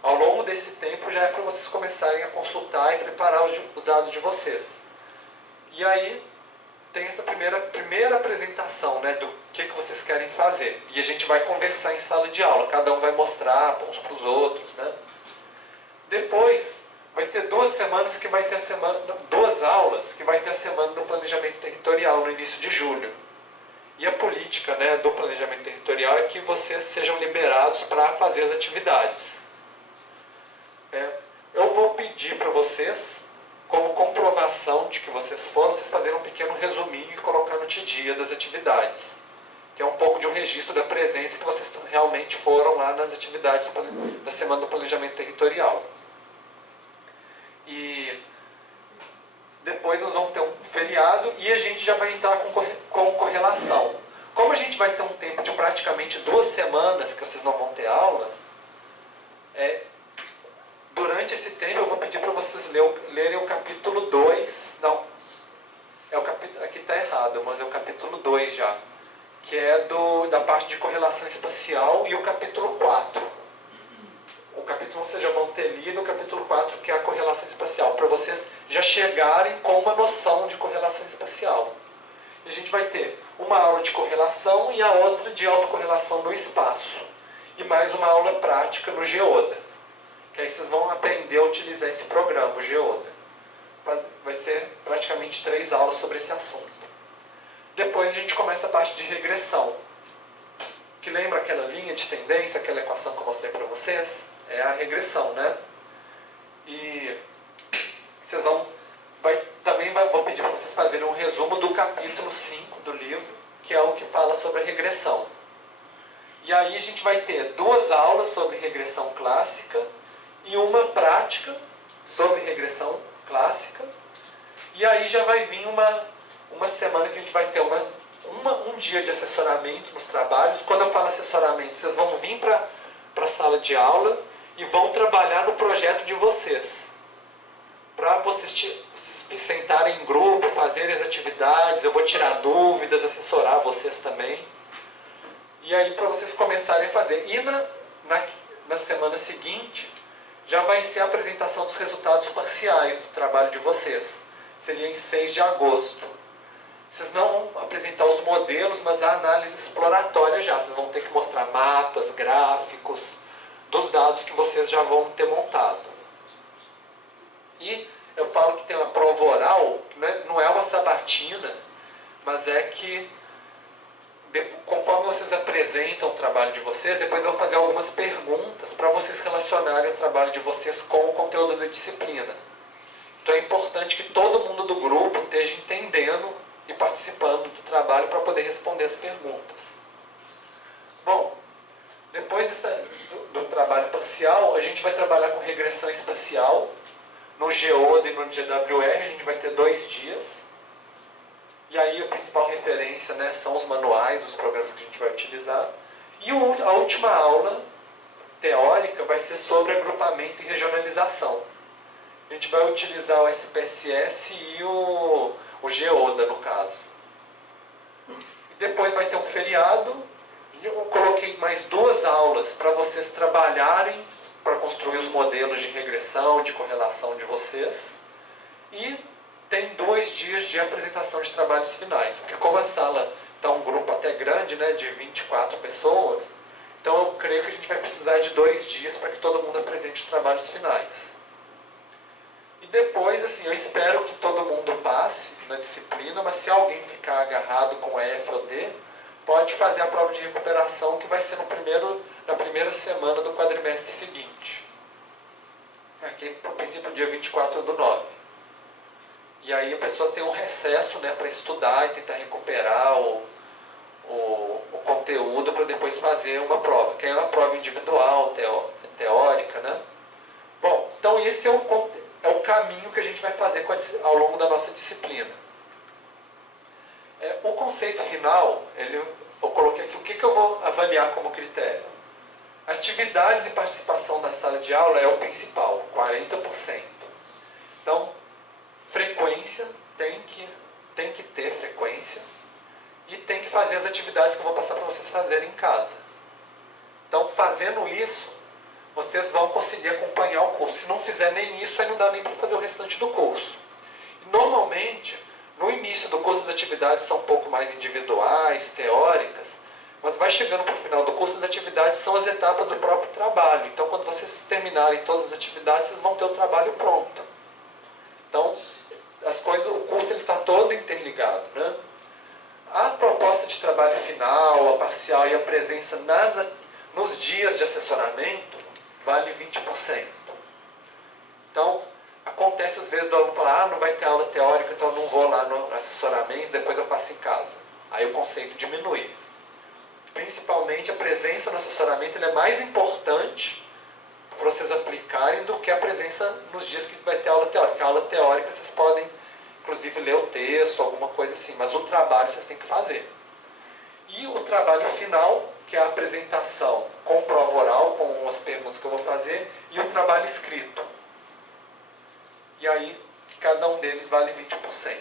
Ao longo desse tempo já é para vocês começarem a consultar e preparar os dados de vocês. E aí tem essa primeira apresentação, né, do que vocês querem fazer. E a gente vai conversar em sala de aula, cada um vai mostrar uns para os outros, né? Depois vai ter 2 semanas que vai ter 2 aulas que vai ter a semana do planejamento territorial no início de julho. E a política, né, do planejamento territorial é que vocês sejam liberados para fazer as atividades. Eu vou pedir para vocês, como comprovação de que vocês foram, vocês fazerem um pequeno resuminho e colocar no TDIA das atividades, que é um pouco de um registro da presença que vocês realmente foram lá nas atividades da semana do planejamento territorial. E depois nós vamos ter um feriado e a gente já vai entrar com correlação. Como a gente vai ter um tempo de praticamente 2 semanas que vocês não vão ter aula, durante esse tempo eu vou pedir para vocês lerem o capítulo 2, não, aqui está errado, mas é o capítulo 2 já, que é da parte de correlação espacial, e o capítulo 4. O capítulo vocês já vão ter lido, o capítulo 4, que é a correlação espacial, para vocês já chegarem com uma noção de correlação espacial. E a gente vai ter uma aula de correlação e a outra de autocorrelação no espaço. E mais uma aula prática no Geoda. Que aí vocês vão aprender a utilizar esse programa, o Geoda. Vai ser praticamente 3 aulas sobre esse assunto. Depois a gente começa a parte de regressão. Que lembra aquela linha de tendência, aquela equação que eu mostrei para vocês? É a regressão, né? E vocês vão vou pedir para vocês fazerem um resumo do capítulo 5 do livro, que é o que fala sobre a regressão. E aí a gente vai ter 2 aulas sobre regressão clássica e uma prática sobre regressão clássica. E aí já vai vir uma semana que a gente vai ter um dia de assessoramento nos trabalhos. Quando eu falo assessoramento, vocês vão vir para a sala de aula e vão trabalhar no projeto de vocês. Para vocês sentarem em grupo, fazerem as atividades, eu vou tirar dúvidas, assessorar vocês também. E aí para vocês começarem a fazer. E na semana seguinte, já vai ser a apresentação dos resultados parciais do trabalho de vocês. Seria em 6 de agosto. Vocês não vão apresentar os modelos, mas a análise exploratória já. Vocês vão ter que mostrar mapas, gráficos, dos dados que vocês já vão ter montado. E eu falo que tem uma prova oral, né? Não é uma sabatina, mas é que conforme vocês apresentam o trabalho de vocês, depois eu vou fazer algumas perguntas para vocês relacionarem o trabalho de vocês com o conteúdo da disciplina. Então é importante que todo mundo do grupo esteja entendendo e participando do trabalho para poder responder as perguntas. Bom, depois do trabalho parcial, a gente vai trabalhar com regressão espacial. No Geoda e no GWR a gente vai ter 2 dias. E aí a principal referência, né, são os manuais, os programas que a gente vai utilizar. E a última aula teórica vai ser sobre agrupamento e regionalização. A gente vai utilizar o SPSS e o Geoda, no caso. E depois vai ter um feriado. Eu coloquei mais 2 aulas para vocês trabalharem para construir os modelos de regressão, de correlação de vocês. E tem 2 dias de apresentação de trabalhos finais. Porque como a sala está um grupo até grande, né, de 24 pessoas, então eu creio que a gente vai precisar de 2 dias para que todo mundo apresente os trabalhos finais. E depois, assim, eu espero que todo mundo passe na disciplina, mas se alguém ficar agarrado com F ou D, pode fazer a prova de recuperação, que vai ser na primeira semana do quadrimestre seguinte. Aqui, a princípio, dia 24/9. E aí a pessoa tem um recesso, né, para estudar e tentar recuperar o conteúdo para depois fazer uma prova, que é uma prova individual, teórica, né? Bom, então esse é o caminho que a gente vai fazer ao longo da nossa disciplina. O conceito final, eu coloquei aqui o que eu vou avaliar como critério. Atividades e participação da sala de aula é o principal, 40%. Então, frequência, tem que ter frequência, e tem que fazer as atividades que eu vou passar para vocês fazerem em casa. Então, fazendo isso, vocês vão conseguir acompanhar o curso. Se não fizer nem isso, aí não dá nem para fazer o restante do curso. E, normalmente, no início do curso, as atividades são um pouco mais individuais, teóricas, mas vai chegando para o final do curso, as atividades são as etapas do próprio trabalho. Então, quando vocês terminarem todas as atividades, vocês vão ter o trabalho pronto. Então, o curso está todo interligado, né? A proposta de trabalho final, a parcial e a presença nos dias de assessoramento vale 20%. Então, acontece às vezes do aluno falar, não vai ter aula teórica, então eu não vou lá no assessoramento, depois eu faço em casa. Aí o conceito diminui. Principalmente a presença no assessoramento é mais importante para vocês aplicarem do que a presença nos dias que vai ter aula teórica. A aula teórica vocês podem, inclusive, ler o texto, alguma coisa assim, mas o trabalho vocês têm que fazer. E o trabalho final, que é a apresentação com prova oral, com as perguntas que eu vou fazer, e o trabalho escrito. E aí, cada um deles vale 20%.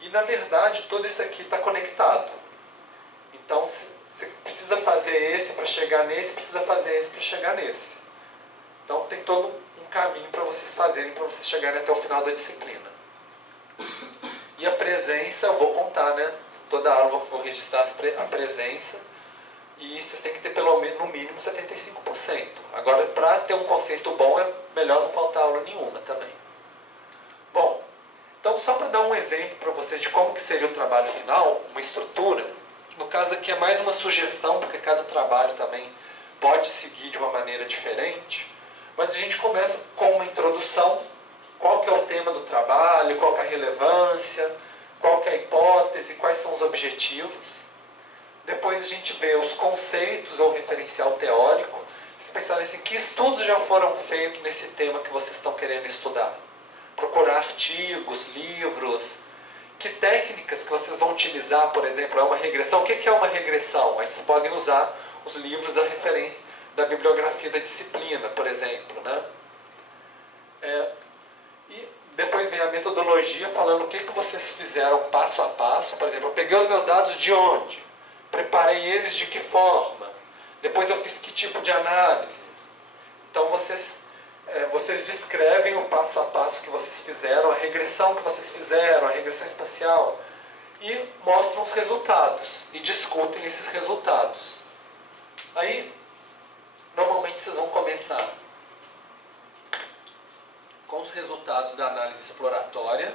E, na verdade, tudo isso aqui está conectado. Então, você precisa fazer esse para chegar nesse, precisa fazer esse para chegar nesse. Então, tem todo um caminho para vocês fazerem, para vocês chegarem até o final da disciplina. E a presença, eu vou contar, né? Toda aula eu vou registrar a presença. E vocês têm que ter pelo menos, no mínimo, 75%. Agora, para ter um conceito bom, é melhor não faltar aula nenhuma também. Bom, então só para dar um exemplo para vocês de como que seria o trabalho final, uma estrutura. No caso aqui é mais uma sugestão, porque cada trabalho também pode seguir de uma maneira diferente. Mas a gente começa com uma introdução. Qual que é o tema do trabalho, qual que é a relevância, qual que é a hipótese, quais são os objetivos. Depois a gente vê os conceitos ou referencial teórico. Vocês pensarem assim, que estudos já foram feitos nesse tema que vocês estão querendo estudar? Procurar artigos, livros. Que técnicas que vocês vão utilizar, por exemplo, é uma regressão? O que é uma regressão? Aí vocês podem usar os livros da referência, da bibliografia da disciplina, por exemplo, né? E depois vem a metodologia falando o que vocês fizeram passo a passo. Por exemplo, eu peguei os meus dados de onde? Preparei eles de que forma? Depois eu fiz que tipo de análise? Então vocês descrevem o passo a passo que vocês fizeram, a regressão que vocês fizeram, a regressão espacial, e mostram os resultados, e discutem esses resultados. Aí, normalmente vocês vão começar com os resultados da análise exploratória,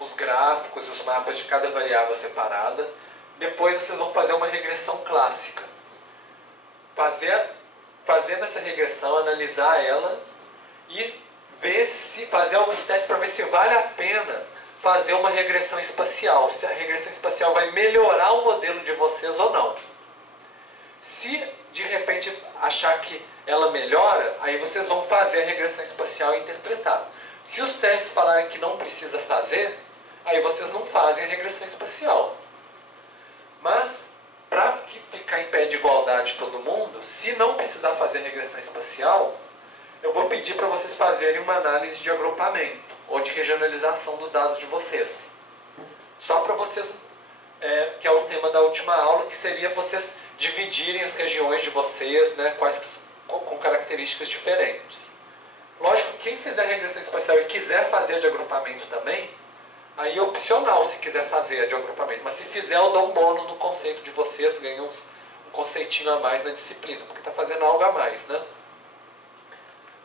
os gráficos e os mapas de cada variável separada. Depois vocês vão fazer uma regressão clássica. Fazendo essa regressão, analisar ela e fazer alguns testes para ver se vale a pena fazer uma regressão espacial. Se a regressão espacial vai melhorar o modelo de vocês ou não. Se de repente achar que ela melhora, aí vocês vão fazer a regressão espacial e interpretar. Se os testes falarem que não precisa fazer, aí vocês não fazem a regressão espacial. Mas, para ficar em pé de igualdade de todo mundo, se não precisar fazer regressão espacial, eu vou pedir para vocês fazerem uma análise de agrupamento ou de regionalização dos dados de vocês. Só para vocês, que é o tema da última aula, que seria vocês dividirem as regiões de vocês, né, com características diferentes. Lógico, quem fizer regressão espacial e quiser fazer de agrupamento também, aí é opcional se quiser fazer de agrupamento. Mas se fizer, eu dou um bônus no conceito de vocês, ganham um conceitinho a mais na disciplina, porque está fazendo algo a mais, né?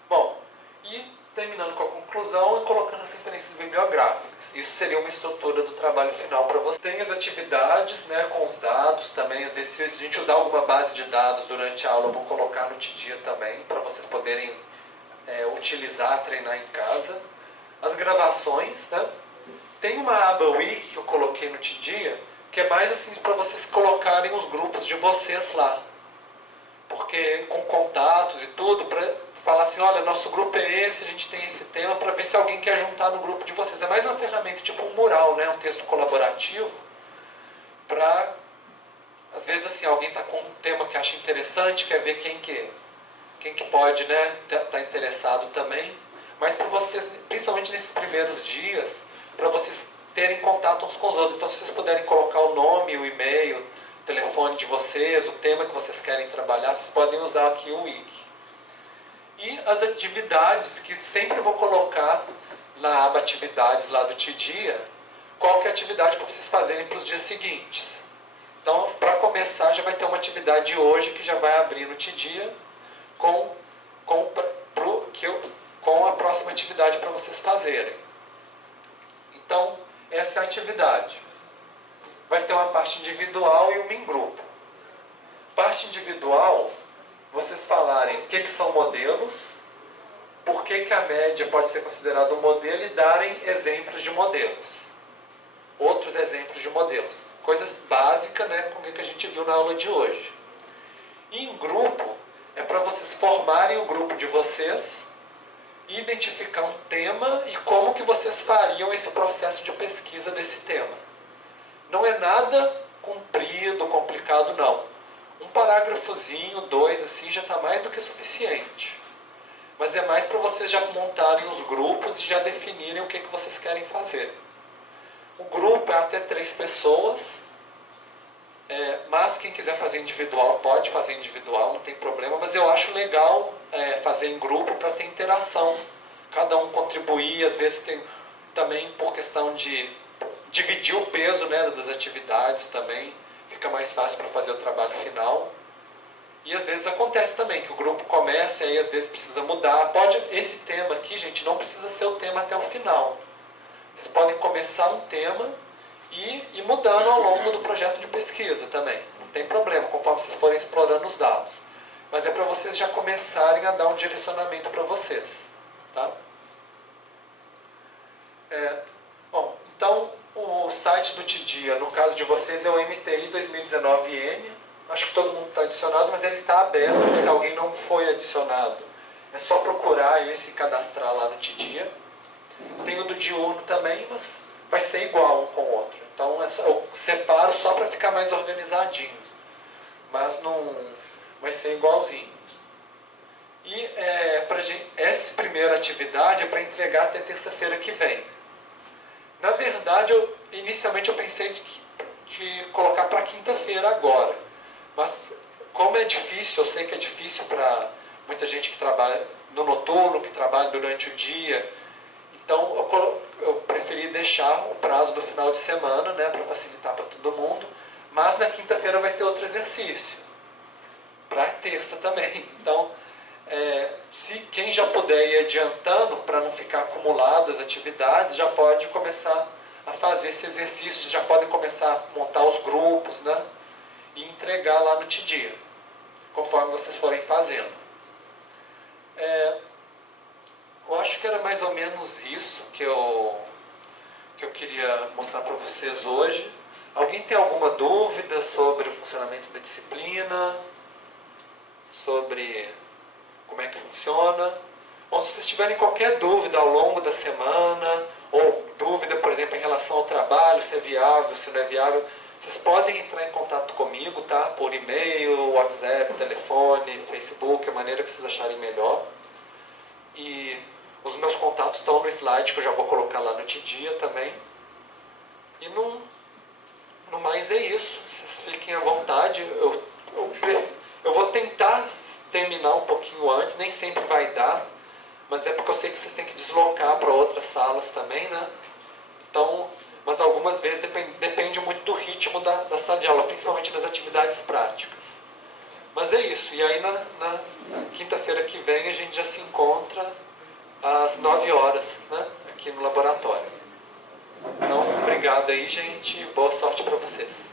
Bom, e terminando com a conclusão e colocando as referências bibliográficas. Isso seria uma estrutura do trabalho final para você. Tem as atividades, né, com os dados também. Às vezes, se a gente usar alguma base de dados durante a aula, eu vou colocar no TDIA também, para vocês poderem utilizar, treinar em casa. As gravações, né? Tem uma aba Wiki que eu coloquei no TDIA, que é mais assim para vocês colocarem os grupos de vocês lá. Porque com contatos e tudo, para falar assim, olha, nosso grupo é esse, a gente tem esse tema, para ver se alguém quer juntar no grupo de vocês. É mais uma ferramenta, tipo um mural, né? Um texto colaborativo, para, às vezes assim, alguém está com um tema que acha interessante, quer ver quem que pode, né, tá interessado também. Mas para vocês, principalmente nesses primeiros dias, para vocês terem contato uns com os outros. Então, se vocês puderem colocar o nome, o e-mail, o telefone de vocês, o tema que vocês querem trabalhar, vocês podem usar aqui o Wiki. E as atividades, que sempre vou colocar na aba atividades lá do TDIA, qual que é a atividade para vocês fazerem para os dias seguintes. Então, para começar, já vai ter uma atividade hoje que já vai abrir no TDIA com a próxima atividade para vocês fazerem. Então, essa é a atividade. Vai ter uma parte individual e uma em grupo. Parte individual, vocês falarem o que são modelos, por que a média pode ser considerada um modelo e darem exemplos de modelos. Outros exemplos de modelos. Coisas básicas, né, com o que a gente viu na aula de hoje. E em grupo, é para vocês formarem o grupo de vocês, identificar um tema e como que vocês fariam esse processo de pesquisa desse tema. Não é nada comprido, complicado, não. Um parágrafozinho, 2, assim, já está mais do que suficiente. Mas é mais para vocês já montarem os grupos e já definirem o que vocês querem fazer. O grupo é até 3 pessoas. Mas quem quiser fazer individual, pode fazer individual, não tem problema. Mas eu acho legal fazer em grupo para ter interação. Cada um contribuir, às vezes tem também por questão de dividir o peso, né, das atividades também. Fica mais fácil para fazer o trabalho final. E às vezes acontece também que o grupo começa e aí às vezes precisa mudar. Esse tema aqui, gente, não precisa ser o tema até o final. Vocês podem começar um tema e ir mudando ao longo do projeto de pesquisa também. Não tem problema, conforme vocês forem explorando os dados. Mas é para vocês já começarem a dar um direcionamento para vocês. Tá? Bom, então o site do TDIA, no caso de vocês, é o MTI 2019M. Acho que todo mundo está adicionado, mas ele está aberto. Se alguém não foi adicionado, é só procurar esse e cadastrar lá no TDIA. Tem o do diurno também, mas vai ser igual um com o outro. Então eu separo só para ficar mais organizadinho. Mas não vai ser igualzinho. E essa primeira atividade é para entregar até terça-feira que vem. Na verdade, inicialmente eu pensei de colocar para quinta-feira agora. Mas como é difícil, eu sei que é difícil para muita gente que trabalha no noturno, que trabalha durante o dia. Então eu preferi deixar o prazo do final de semana, né, para facilitar para todo mundo. Mas na quinta-feira vai ter outro exercício. Para terça também. Então, se quem já puder ir adiantando, para não ficar acumulado as atividades, já pode começar a fazer esse exercício, já podem começar a montar os grupos, né? E entregar lá no TDIA, conforme vocês forem fazendo. Eu acho que era mais ou menos isso que eu queria mostrar para vocês hoje. Alguém tem alguma dúvida sobre o funcionamento da disciplina? Sobre como é que funciona? Bom, se vocês tiverem qualquer dúvida ao longo da semana, ou dúvida, por exemplo, em relação ao trabalho, se é viável, se não é viável, vocês podem entrar em contato comigo, tá? Por e-mail, WhatsApp, telefone, Facebook, a maneira que vocês acharem melhor. E os meus contatos estão no slide que eu já vou colocar lá no TDIA também. E no mais é isso. Vocês fiquem à vontade. Eu vou tentar terminar um pouquinho antes, nem sempre vai dar, mas é porque eu sei que vocês têm que deslocar para outras salas também, né? Então, mas algumas vezes depende muito do ritmo da sala de aula, principalmente das atividades práticas. Mas é isso. E aí na quinta-feira que vem a gente já se encontra às 9 horas, né? Aqui no laboratório. Então, obrigado aí, gente. Boa sorte para vocês.